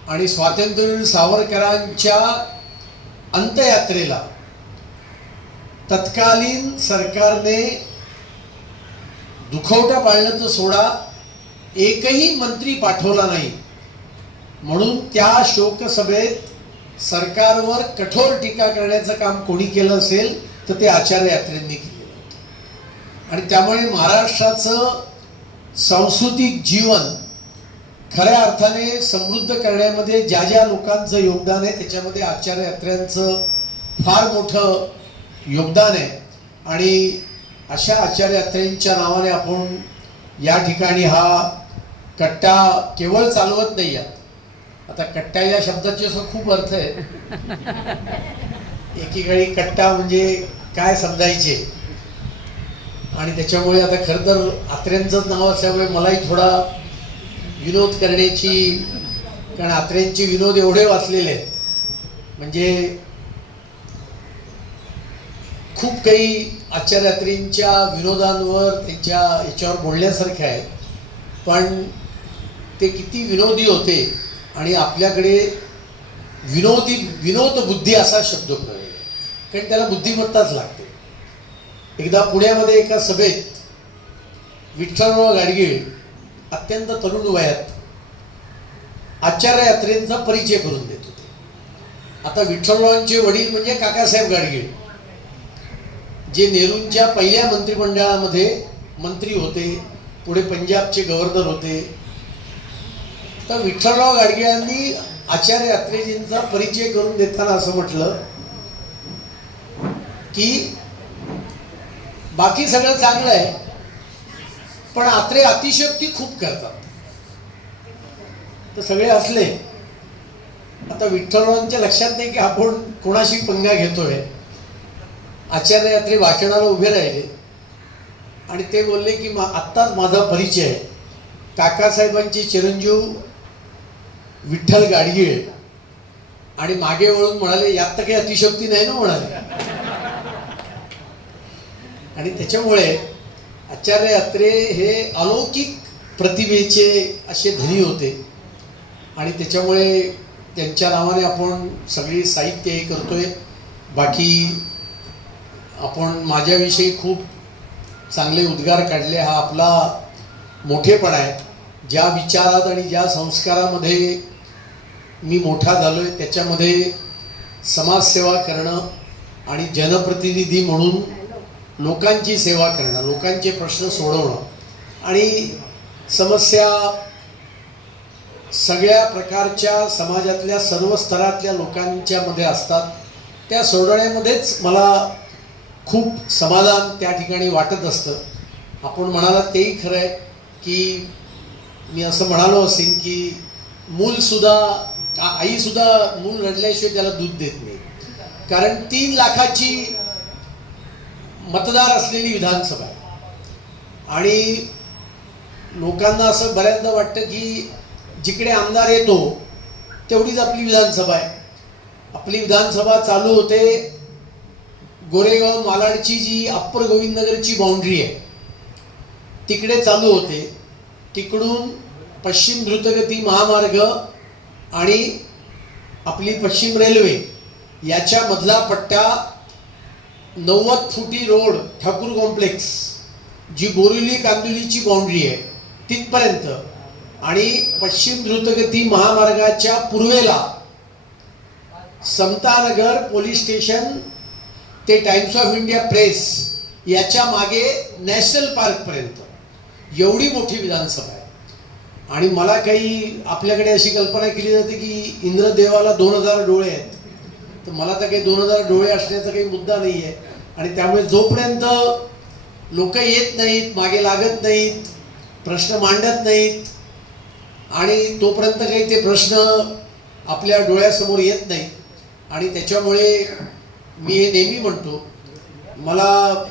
आणि स्वातंत्र्यवीर सावरकरांच्या अंत्ययात्रेला तत्कालीन सरकारने दुखवटा पाळण्याचं सोडा एकही मंत्री पाठवला नाही. म्हणून त्या शोकसभेत सरकारवर कठोर टीका करण्याचं काम कोणी केलं असेल तर ते आचार्य यात्रेंनी केलेलं होतं. आणि त्यामुळे महाराष्ट्राचं सांस्कृतिक जीवन खऱ्या अर्थाने समृद्ध करण्यामध्ये ज्या ज्या लोकांचं योगदान आहे त्याच्यामध्ये आचार्य यात्रेंचं फार मोठं योगदान आहे. आणि अशा आचार्य यात्रेंच्या नावाने आपण या ठिकाणी हा कट्टा केवळ चालवत नाही आहात. आता कट्टा या शब्दाचे असं खूप अर्थ आहे. एकीकडे कट्टा म्हणजे काय समजायचे आणि त्याच्यामुळे आता खरं तर आत्र्यांचंच नाव असल्यामुळे मलाही थोडा विनोद करण्याची, कारण आत्र्यांचे विनोद एवढे वाचलेले आहेत म्हणजे खूप काही आचार्य यात्रेंच्या विनोदांवर त्यांच्या याच्यावर बोलण्यासारखं आहे. पण ते किती विनोदी होते आणि आपल्याकडे विनोद बुद्धी असा शब्द प्रयोग आहे, कारण त्याला बुद्धिमत्ताच लागते. एकदा पुण्यामध्ये एका सभेत विठ्ठलराव गाडगीळ अत्यंत तरुण वयात आचार्य यात्रेंचा परिचय करून देत होते. आता विठ्ठलरावांचे वडील म्हणजे काकासाहेब गाडगीळ, जे नेहरूंच्या पहिल्या मंत्रिमंडळामध्ये मंत्री होते, पुढे पंजाबचे गव्हर्नर होते. तर विठ्ठलराव गाडगिळांनी आचार्य यात्रेजींचा परिचय करून देताना असं म्हटलं की बाकी सगळं चांगलं आहे पण आत्रे अतिशयोक्ती खूप करतात. तर सगळे हसले. आता आता विठ्ठलरावांच्या लक्षात नाही की आपण कोणाशी पंगा घेतोय. आचार्य यात्री वाचनाला उभे राहिले आणि ते बोलले की आत्ताच माझा परिचय आहे. काकासाहेबांचे चिरंजीव विठ्ठल गाडगीळ आणि मागे वळून म्हणाले यात तर काही अतिशयोक्ती नाही ना म्हणाले. आणि त्याच्यामुळे आचार्य अत्रे हे अलौकिक प्रतिभेचे असे धनी होते आणि त्याच्यामुळे त्यांच्या नावाने आपण सगळी साहित्य हे करतोय. बाकी आपण माझ्याविषयी खूप चांगले उद्गार काढले, हा आपला मोठेपणा आहे. ज्या विचारात आणि ज्या संस्कारामध्ये मी मोठा झालोय त्याच्यामध्ये समाजसेवा करणं आणि जनप्रतिनिधी म्हणून लोकांची सेवा करणं, लोकांचे प्रश्न सोडवणं आणि समस्या सगळ्या प्रकारच्या समाजातल्या सर्व स्तरातल्या लोकांच्या मध्ये असतात, त्या सोडवण्यामध्येच मला खूप समाधान त्या ठिकाणी वाटत असतं. आपण म्हणालात तेही खरं आहे की मी असं म्हणालो असेल की मूलसुद्धा आईसुद्धा मूल रडल्याशिवाय त्याला दूध देत नाही. कारण 3 लाखाची मतदार असलेली विधानसभा आहे आणि लोकांना असं बऱ्याचदा वाटतं की जिकडे आमदार येतो तेवढीच आपली विधानसभा आहे. आपली विधानसभा चालू होते गोरेगाव मालाडची जी अप्पर गोविंदनगरची बाउंड्री आहे तिकडे चालू होते. तिकडून पश्चिम द्रुतगती महामार्ग आणि आपली पश्चिम रेल्वे याच्या मधला पट्टा 90 फुटी रोड ठाकूर कॉम्प्लेक्स जी बोरिवली कांदिवलीची बाउंड्री आहे तिथपर्यंत आणि पश्चिम द्रुतगती महामार्गाच्या पूर्वेला समतानगर पोलीस स्टेशन ते टाइम्स ऑफ इंडिया प्रेस याच्या मागे नॅशनल पार्कपर्यंत एवढी मोठी विधानसभा आहे. आणि मला काही आपल्याकडे अशी कल्पना केली जाते की इंद्रदेवाला 2000 डोळे आहेत, तर मला तर काही 2000 डोळे असण्याचा काही मुद्दा नाही आहे. आणि त्यामुळे जोपर्यंत लोक येत नाहीत, मागे लागत नाहीत, प्रश्न मांडत नाहीत आणि तोपर्यंत काही ते प्रश्न आपल्या डोळ्यासमोर येत नाहीत. आणि त्याच्यामुळे मी हे नेहमी म्हणतो, मला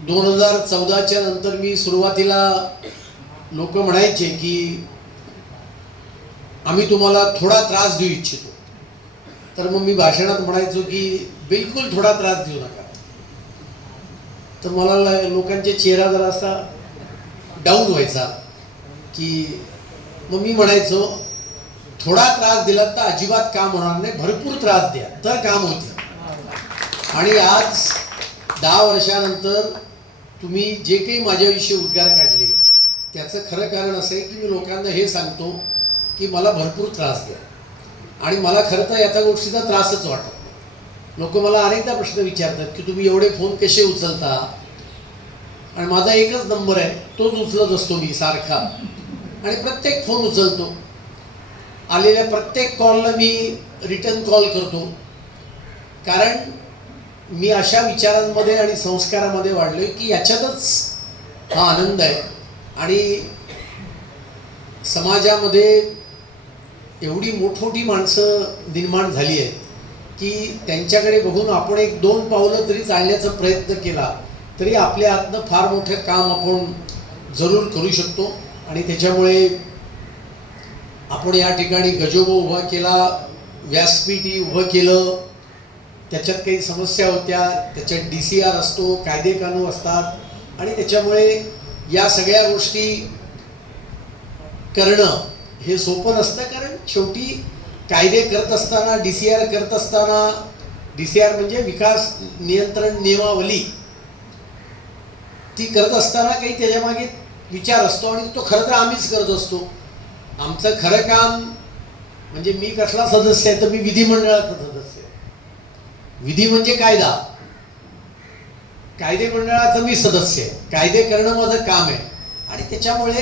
2014च्या नंतर मी सुरुवातीला लोक म्हणायचे की आम्ही तुम्हाला थोडा त्रास देऊ इच्छितो, तर मग मी भाषणात म्हणायचो की बिलकुल थोडा त्रास देऊ नका. तर मला लोकांचे चेहरा जरा असा डाऊन व्हायचा की मग मी म्हणायचो थोडा त्रास दिला तर अजिबात काम होणार नाही, भरपूर त्रास द्या तर काम होते. आणि आज 10 वर्षानंतर तुम्ही जे काही माझ्याविषयी उद्गार काढले त्याचं खरं कारण असं आहे की मी लोकांना हे सांगतो की मला भरपूर त्रास द्या. आणि मला खरं तर याचा गोष्टीचा त्रासच वाटत नाही. लोक मला अनेकदा प्रश्न विचारतात की तुम्ही एवढे फोन कसे उचलता, आणि माझा एकच नंबर आहे, तोच उचलत असतो मी सारखा आणि प्रत्येक फोन उचलतो. आलेल्या प्रत्येक कॉलला मी रिटर्न कॉल करतो, कारण मी अशा विचारांमध्ये आणि संस्कारामध्ये वाढलोय की याच्यातच हा आनंद आहे. आणि समाजामध्ये एवढी मोठमोठी माणसं निर्माण झाली आहेत की त्यांच्याकडे बघून आपण 1-2 पावलं जरी चालण्याचा प्रयत्न केला तरी आपल्या हातनं फार मोठं काम आपण जरूर करू शकतो. आणि त्याच्यामुळे आपण या ठिकाणी गजोबो उभा केला, व्यासपीठ उभं केलं, त्याच्यात काही समस्या होत्या, त्याच्यात DCR असतो, कायदे कानून असतात आणि त्याच्यामुळे या सगळ्या गोष्टी करणं हे सोपं नसतं. कारण शेवटी कायदे करत असताना, DCR करत असताना, DCR म्हणजे विकास नियंत्रण नियमावली, ती करत असताना काही त्याच्यामागे विचार असतो आणि तो खरं तर आम्हीच करत असतो. आमचं खरं काम म्हणजे मी कसला सदस्य आहे तर मी विधिमंडळाचा सदस्य आहे. विधी म्हणजे कायदा, कायदे मंडळाचा मी सदस्य आहे. कायदे करणं माझं काम आहे. आणि त्याच्यामुळे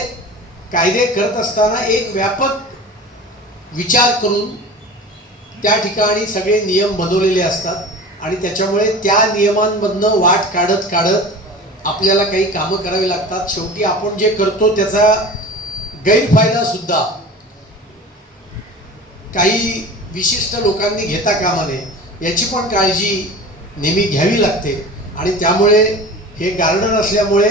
कायदे करत असताना एक व्यापक विचार करून त्या ठिकाणी सगळे नियम बनवलेले असतात आणि त्याच्यामुळे त्या नियमांमधनं वाट काढत काढत आपल्याला काही कामं करावी लागतात. शेवटी आपण जे करतो त्याचा गैरफायदा सुद्धा काही विशिष्ट लोकांनी घेता कामा नये याची पण काळजी नेहमी घ्यावी लागते. आणि त्यामुळे हे गार्डन असल्यामुळे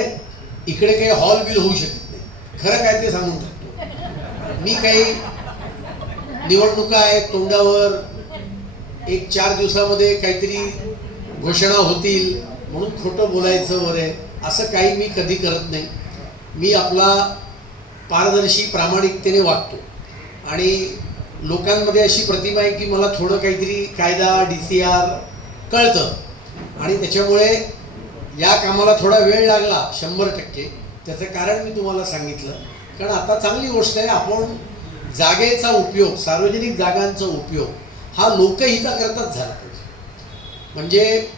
इकडे काही हॉल बिल होऊ शकत नाही. खरं काय ते सांगून टाकतो मी. काही निवडणुका आहेत तोंडावर, एक 4 दिवसामध्ये काहीतरी घोषणा होतील म्हणून खोटं बोलायचं वगैरे असं काही मी कधी करत नाही. मी आपला पारदर्शी प्रामाणिकतेने वागतो आणि लोकांमध्ये अशी प्रतिमा आहे की मला थोडं काहीतरी कायदा DCR कळतं आणि त्याच्यामुळे या कामाला थोडा वेळ लागला 100%. त्याचं कारण मी तुम्हाला सांगितलं. कारण आता चांगली गोष्ट आहे, आपण जागेचा उपयोग, सार्वजनिक जागांचा उपयोग हा लोकहिताकरताच झाला पाहिजे. म्हणजे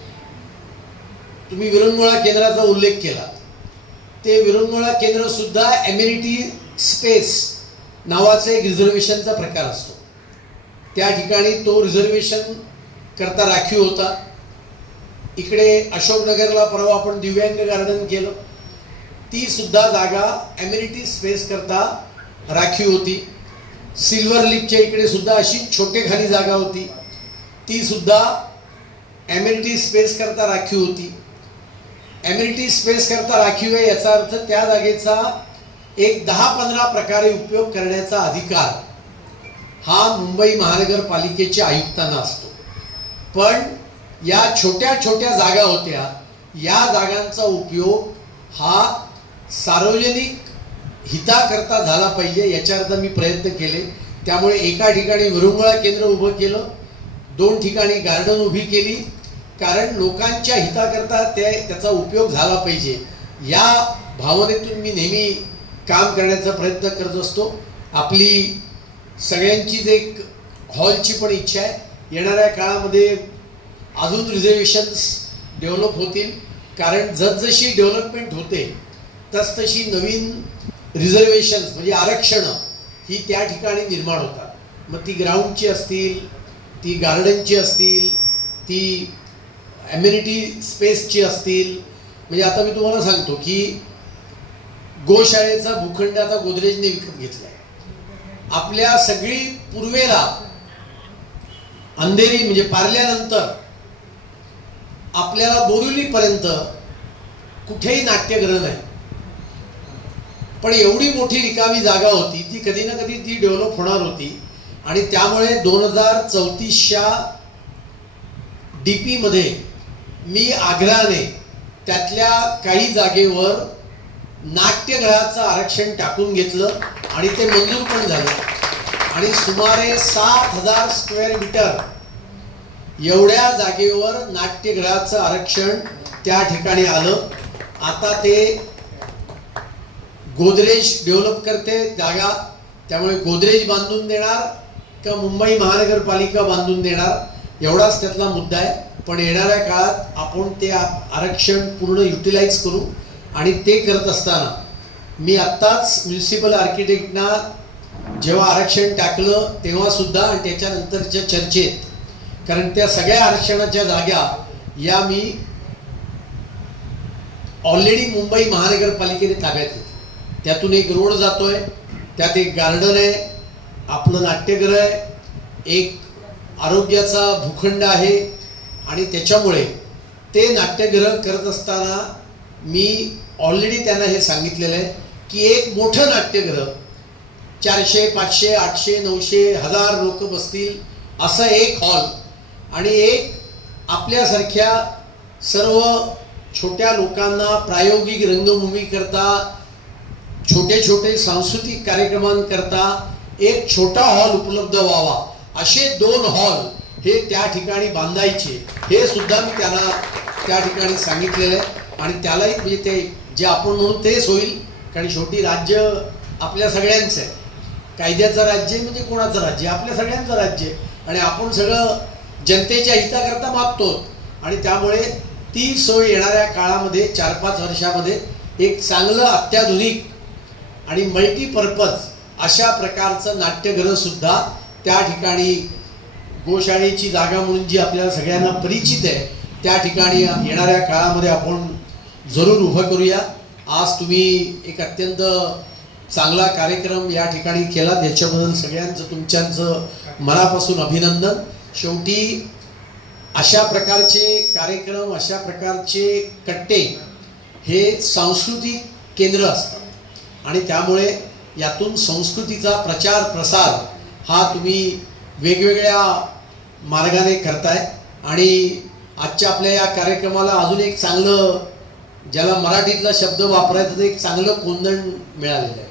तुम्ही विरंगुळा केंद्राचा उल्लेख केला, ते विरंगुळा केंद्र सुद्धा एम्युनिटी स्पेस नावाचा एक रिझर्वेशनचा प्रकार असतो. त्या ठिकाणी तो रिझर्वेशन करता राखीव होता. इकडे अशोकनगरला परवा आपण दिव्यांग गार्डन केलं, ती सुद्धा जागा एम्युनिटी स्पेस करता राखीव होती. सिल्वर लिपच्या इकडे सुद्धा अशी छोटेखानी जागा होती, ती सुद्धा एम्युनिटी स्पेस करता राखीव होती. एम्युनिटी स्पेस करता राखीव आहे याचा अर्थ त्या जागेचा एक 10-15 प्रकारे उपयोग करण्याचा अधिकार हा मुंबई महानगरपालिकेच्या आयुक्तांना असतो. पण या छोट्या छोट्या जागा होत्या, या जागांचा उपयोग हा सार्वजनिक हिताकरता झाला पाहिजे याच्याकरता मी प्रयत्न केले. त्यामुळे एका ठिकाणी विरंगुळा केंद्र उभं केलं, 2 ठिकाणी गार्डन उभी केली, कारण लोकांच्या हिताकरता त्याचा उपयोग झाला पाहिजे या भावनेतून मी नेहमी काम करण्याचा प्रयत्न करत असतो. आपली सगळ्यांचीच एक हॉलची पण इच्छा आहे. येणाऱ्या काळामध्ये अजून रिझर्वेशन्स डेव्हलप होतील, कारण जसजशी डेव्हलपमेंट होते तसतशी नवीन रिझर्वेशन्स म्हणजे आरक्षणं ही त्या ठिकाणी निर्माण होतात. मग ती ग्राउंडची असतील, ती गार्डनची असतील, ती एम्युनिटी स्पेसची असतील. म्हणजे आता मी तुम्हाला सांगतो की गोशाळेचा भूखंड आता गोदरेजने विकत घेतला आहे. आपल्या सगळी पूर्वेला अंधेरी म्हणजे पार्ल्यानंतर आपल्याला बोरिवलीपर्यंत कुठेही नाट्यगृह नाही. पण एवढी मोठी रिकामी जागा होती, ती कधी ना कधी ती डेव्हलप होणार होती. आणि त्यामुळे 2034च्या DP मध्ये मी आग्रहाने त्यातल्या काही जागेवर नाट्यगृहाचं आरक्षण टाकून घेतलं आणि ते मंजूर पण झालं. आणि सुमारे 7,000 स्क्वेअर मीटर एवढ्या जागेवर नाट्यगृहाचं आरक्षण त्या ठिकाणी आलं. आता ते गोदरेज डेव्हलप करते जागा, त्यामुळे गोदरेज बांधून देणार का मुंबई महानगरपालिका बांधून देणार एवढाच त्यातला मुद्दा आहे. पण येणाऱ्या काळात आपण ते आरक्षण पूर्ण युटिलाइज करू. आणि ते करत असताना मी आत्ताच म्युनिसिपल आर्किटेक्टना जेव्हा आरक्षण टाकलं तेव्हा सुद्धा आणि त्याच्यानंतरच्या चर्चेत, कारण त्या सगळ्या आरक्षणाच्या जागा या मी ऑलरेडी मुंबई महानगरपालिकेने ताब्यात घेतली. त्यातून एक रोड जातोय, त्यात एक गार्डन आहे, आपलं नाट्यगृह आहे, एक आरोग्याचा भूखंड आहे. आणि त्याच्यामुळे ते नाट्यगृह करत असताना मी ऑलरेडी त्यांना हे सांगितलेलं आहे की एक मोठं नाट्यगृह 400, 500, 800, 900, 1000 लोक बसतील असं एक हॉल आणि एक आपल्यासारख्या सर्व छोट्या लोकांना प्रायोगिक रंगभूमी करता, छोटे छोटे सांस्कृतिक कार्यक्रमांकरता एक छोटा हॉल उपलब्ध व्हावा, असे 2 हॉल हे त्या ठिकाणी बांधायचे. हे सुद्धा मी त्यांना त्या ठिकाणी सांगितलेलं आहे. आणि त्यालाही म्हणजे ते जे आपण म्हणू तेच होईल, कारण शेवटी राज्य आपल्या सगळ्यांचं आहे. कायद्याचं राज्य म्हणजे कोणाचं राज्य? आपल्या सगळ्यांचं राज्य. आणि आपण सगळं जनतेच्या हिताकरता मागतो. आणि त्यामुळे ती सोय येणाऱ्या काळामध्ये 4-5 वर्षामध्ये एक चांगलं अत्याधुनिक आणि मल्टीपर्पज अशा प्रकारचं नाट्यगृह सुद्धा त्या ठिकाणी गोशाळेची जागा म्हणून जी आपल्याला सगळ्यांना परिचित आहे त्या ठिकाणी येणाऱ्या काळामध्ये आपण जरूर उभं करूया. आज तुम्ही एक अत्यंत चांगला कार्यक्रम या ठिकाणी केला, याच्याबद्दल सगळ्यांचं तुमच्यांचं मनापासून अभिनंदन. शेवटी अशा प्रकारचे कार्यक्रम, अशा प्रकारचे कट्टे हे सांस्कृतिक केंद्र असतात आणि त्यामुळे यातून संस्कृतीचा प्रचार प्रसार हा तुम्ही वेगवेगळ्या मार्गाने करताय. आणि आजच्या आपल्या या कार्यक्रमाला अजून एक चांगलं, ज्याला मराठीतला शब्द वापरायचा तर एक चांगलं कोंदण मिळालेलं आहे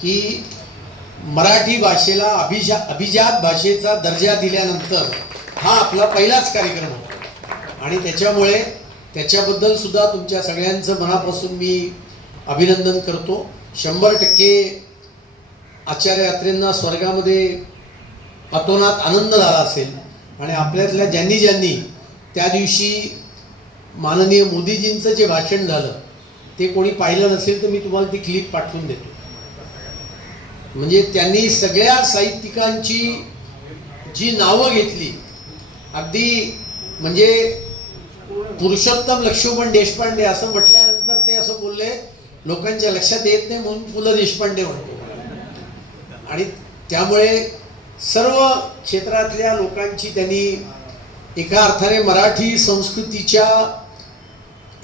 की मराठी भाषेला अभिजात भाषेचा दर्जा दिल्यानंतर हा आपला पहिलाच कार्यक्रम होता आणि त्याच्यामुळे त्याच्याबद्दल सुद्धा तुमच्या सगळ्यांचं मनापासून मी अभिनंदन करतो. 100% आचार्य यात्रेंना स्वर्गामध्ये अतोनात आनंद झाला असेल आणि आपल्यातल्या ज्यांनी त्या दिवशी माननीय मोदीजींचं जे भाषण झालं ते कोणी पाहिलं नसेल तर मी तुम्हाला ती क्लिप पाठवून देतो. म्हणजे त्यांनी सगळ्या साहित्यिकांची जी नावं घेतली, अगदी म्हणजे पुरुषोत्तम लक्ष्मण देशपांडे असं म्हटल्यानंतर ते असं बोलले, लोकांच्या लक्षात येत नाही म्हणून पु ल देशपांडे म्हणतो. आणि त्यामुळे सर्व क्षेत्रातल्या लोकांची त्यांनी एका अर्थाने मराठी संस्कृतीच्या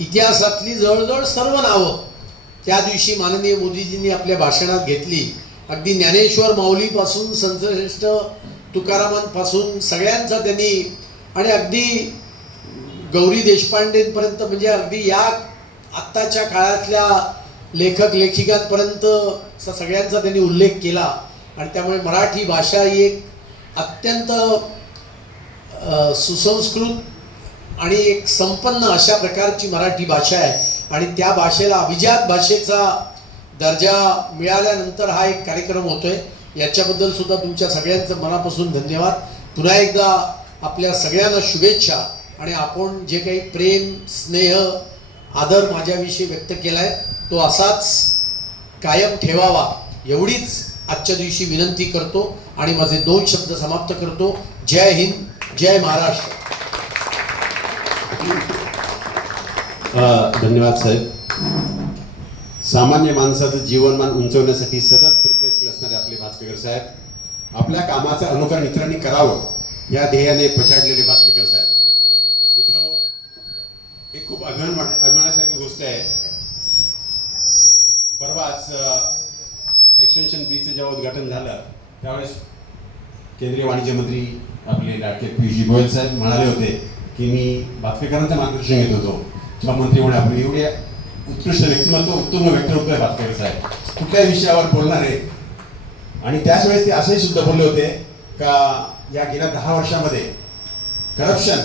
इतिहासातली जवळजवळ सर्व नावं त्या दिवशी माननीय मोदीजींनी आपल्या भाषणात घेतली. अगदी ज्ञानेश्वर माऊलीपासून संतश्रेष्ठ तुकारामांपासून सगळ्यांचा त्यांनी, आणि अगदी गौरी देशपांडेंपर्यंत, म्हणजे अगदी या आत्ताच्या काळातल्या लेखक लेखिकांपर्यंत सगळ्यांचा त्यांनी उल्लेख केला. आणि त्यामुळे मराठी भाषा ही एक अत्यंत सुसंस्कृत आणि एक संपन्न अशा प्रकारची मराठी भाषा आहे आणि त्या भाषेला अभिजात भाषेचा दर्जा मिळाल्यानंतर हा एक कार्यक्रम होतोय. याच्याबद्दल सुद्धा तुमच्या सगळ्यांचं मनापासून धन्यवाद. पुन्हा एकदा आपल्या सगळ्यांना शुभेच्छा. आणि आपण जे काही प्रेम, स्नेह, आदर माझ्याविषयी व्यक्त केलाय तो असाच कायम ठेवावा एवढीच आजच्या दिवशी विनंती करतो आणि माझे 2 शब्द समाप्त करतो. जय हिंद, जय महाराष्ट्र. धन्यवाद साहेब. सामान्य माणसाचं जीवनमान उंचवण्यासाठी सतत प्रयत्नशील असणारे आपले भास्कर साहेब, आपल्या कामाचं अनुकरण इतरांनी करावं या ध्येयाने पछाडलेले भास्कर साहेब. मित्र, एक खूप अभिमानासारखी गोष्ट आहे. परवाच एक्सटेन्शन ब्रिजचं जेव्हा उद्घाटन झालं त्यावेळेस केंद्रीय वाणिज्य मंत्री आपले लाडके पियुष गोयल साहेब म्हणाले होते की मी भास्करांचं मार्गदर्शन घेत होतो. जेव्हा मंत्री म्हणे आपले एवढे उत्कृष्ट व्यक्तिमत्व, उत्तम व्यक्तिमत्व आहे भास्कर साहेब, कुठल्याही विषयावर बोलणार आहे. आणि त्याच वेळेस ते असेही सुद्धा बोलले होते का या गेल्या 10 वर्षामध्ये करप्शन,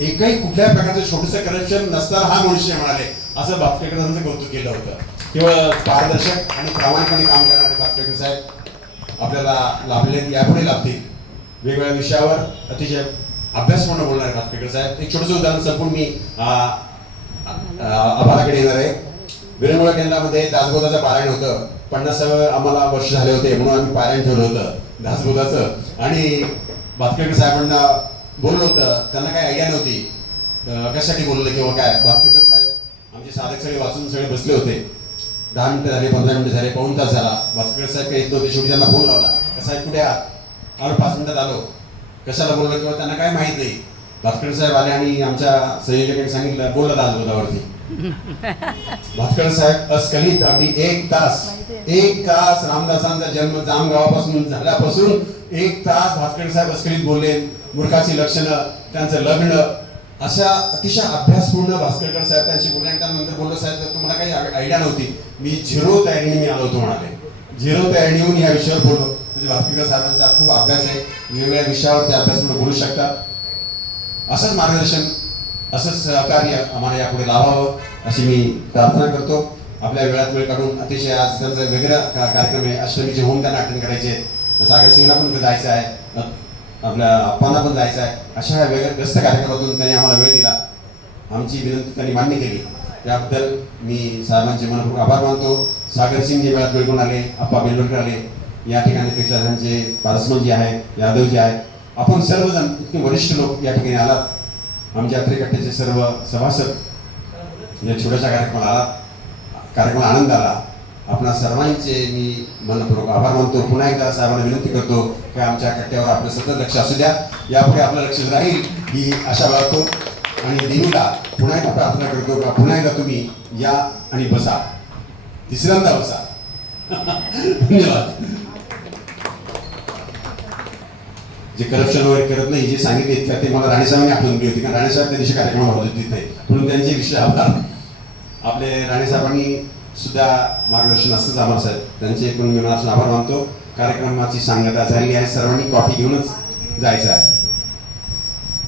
एकही कुठल्याही प्रकारचं छोटंसं करप्शन नसताना हा मनुष्य म्हणाले, असं भास्करांचं कौतुक केलं होतं. केवळ पारदर्शक आणि प्रामाणिकपणे काम करणारे भास्कर साहेब आपल्याला लाभले, यापुढे लाभतील. वेगवेगळ्या विषयावर अतिशय अभ्यासपूर्ण बोलणारे भास्कर साहेब. एक छोटंसं उदाहरण संपून मी आभाराकडे येणार आहे. विरंगुळा केंद्रामध्ये दासबोधाचं पारायण होतं. 50 आम्हाला वर्ष झाले होते म्हणून आम्ही पारायण ठेवलं होतं दासबोधाचं. आणि भास्कर साहेबांना बोललो होतं, त्यांना काही आयडिया नव्हती कशासाठी बोललं किंवा काय. भास्कर साहेब आमचे साधक सगळे वाचून सगळे बसले होते. 10 मिनिटं झाले, 15 मिनिटं झाले, पाऊण तास झाला. भास्कर साहेब काही येत नव्हते. शेवटी त्यांना फोन लावला, साहेब कुठे आहात? आलो 5 मिनिटात आलो. कशाला बोललो किंवा त्यांना काय माहीत नाही. भास्कर साहेब आले आणि आमच्या संयोजकांनी सांगितलं बोलला दासबोधावरती. भास्कर साहेब अस्खलित अगदी 1 तास रामदासांचा जन्म जाम गावापासून झाल्यापासून 1 तास भास्कर साहेब अस्खलित बोलले. मूर्खाची लक्षणं, त्यांचं लग्न, अशा अतिशय अभ्यासपूर्ण भास्करकर साहेब त्यांशी बोलले. आणि त्यानंतर बोललो, साहेब तर तुम्हाला काही आयडिया नव्हती, मी 0 तयारीने मी आलो होतो म्हणाले. 0 तयारी येऊन ह्या विषयावर बोललो. म्हणजे भास्करकर साहेबांचा खूप अभ्यास आहे. वेगवेगळ्या विषयावर ते अभ्यासपूर्ण बोलू शकतात. असंच मार्गदर्शन, असंच सहकार्य आम्हाला यापुढे लावावं अशी मी प्रार्थना करतो. आपल्या वेळात वेळ काढून अतिशय आज त्यांचा वेगळा कार्यक्रम आहे. अष्टमीचे होम त्यांना अटेंड करायचे. सागर सिंगला पण जायचं आहे, आपल्या अप्पांना पण जायचं आहे. अशा वेगळ्या व्यस्त कार्यक्रमातून त्यांनी आम्हाला वेळ दिला. आमची विनंती त्यांनी मान्य केली. त्याबद्दल मी साहेबांचे मनपूर्वक आभार मानतो. सागर सिंग जे वेळात वेळ करून आले, अप्पा बेलवडकर आले, या ठिकाणी पेक्षा त्यांचे पारसमल जे आहेत, यादव जे आहेत, आपण सर्वजण इतके वरिष्ठ लोक या ठिकाणी आलात. आमच्या यात्रेकट्ट्याचे सर्व सभासद या छोट्याशा कार्यक्रमाला आलात. कार्यक्रमाला आनंद आला. आपणा सर्वांचे मी मनपूर्वक आभार मानतो. पुन्हा एकदा साहेबांना विनंती करतो की आमच्या कट्ट्यावर आपलं सतत लक्ष असू द्या, यापुढे आपलं लक्ष राहील ही आशा बाळगतो. आणि देवीला पुन्हा एकदा प्रार्थना करतो का पुन्हा एकदा तुम्ही या आणि बसा, तिसऱ्यांदा बसा. धन्यवाद. जे करप्शन वगैरे करत नाही, जे सांगितले का ते मला राणेसाहेबांनी आठवण दिली होती, कारण राणेसाहेब त्या दिवशी कार्यक्रमात होते तिथे, म्हणून त्यांचे विषय आभार. आपले राणेसाहेबांनी सुद्धा मार्गदर्शन असंच आभार साहेब, त्यांचे पण मी मनापासून आभार मानतो. कार्यक्रमाची सांगता झाली आहे, सर्वांनी कॉफी घेऊनच जायचं आहे.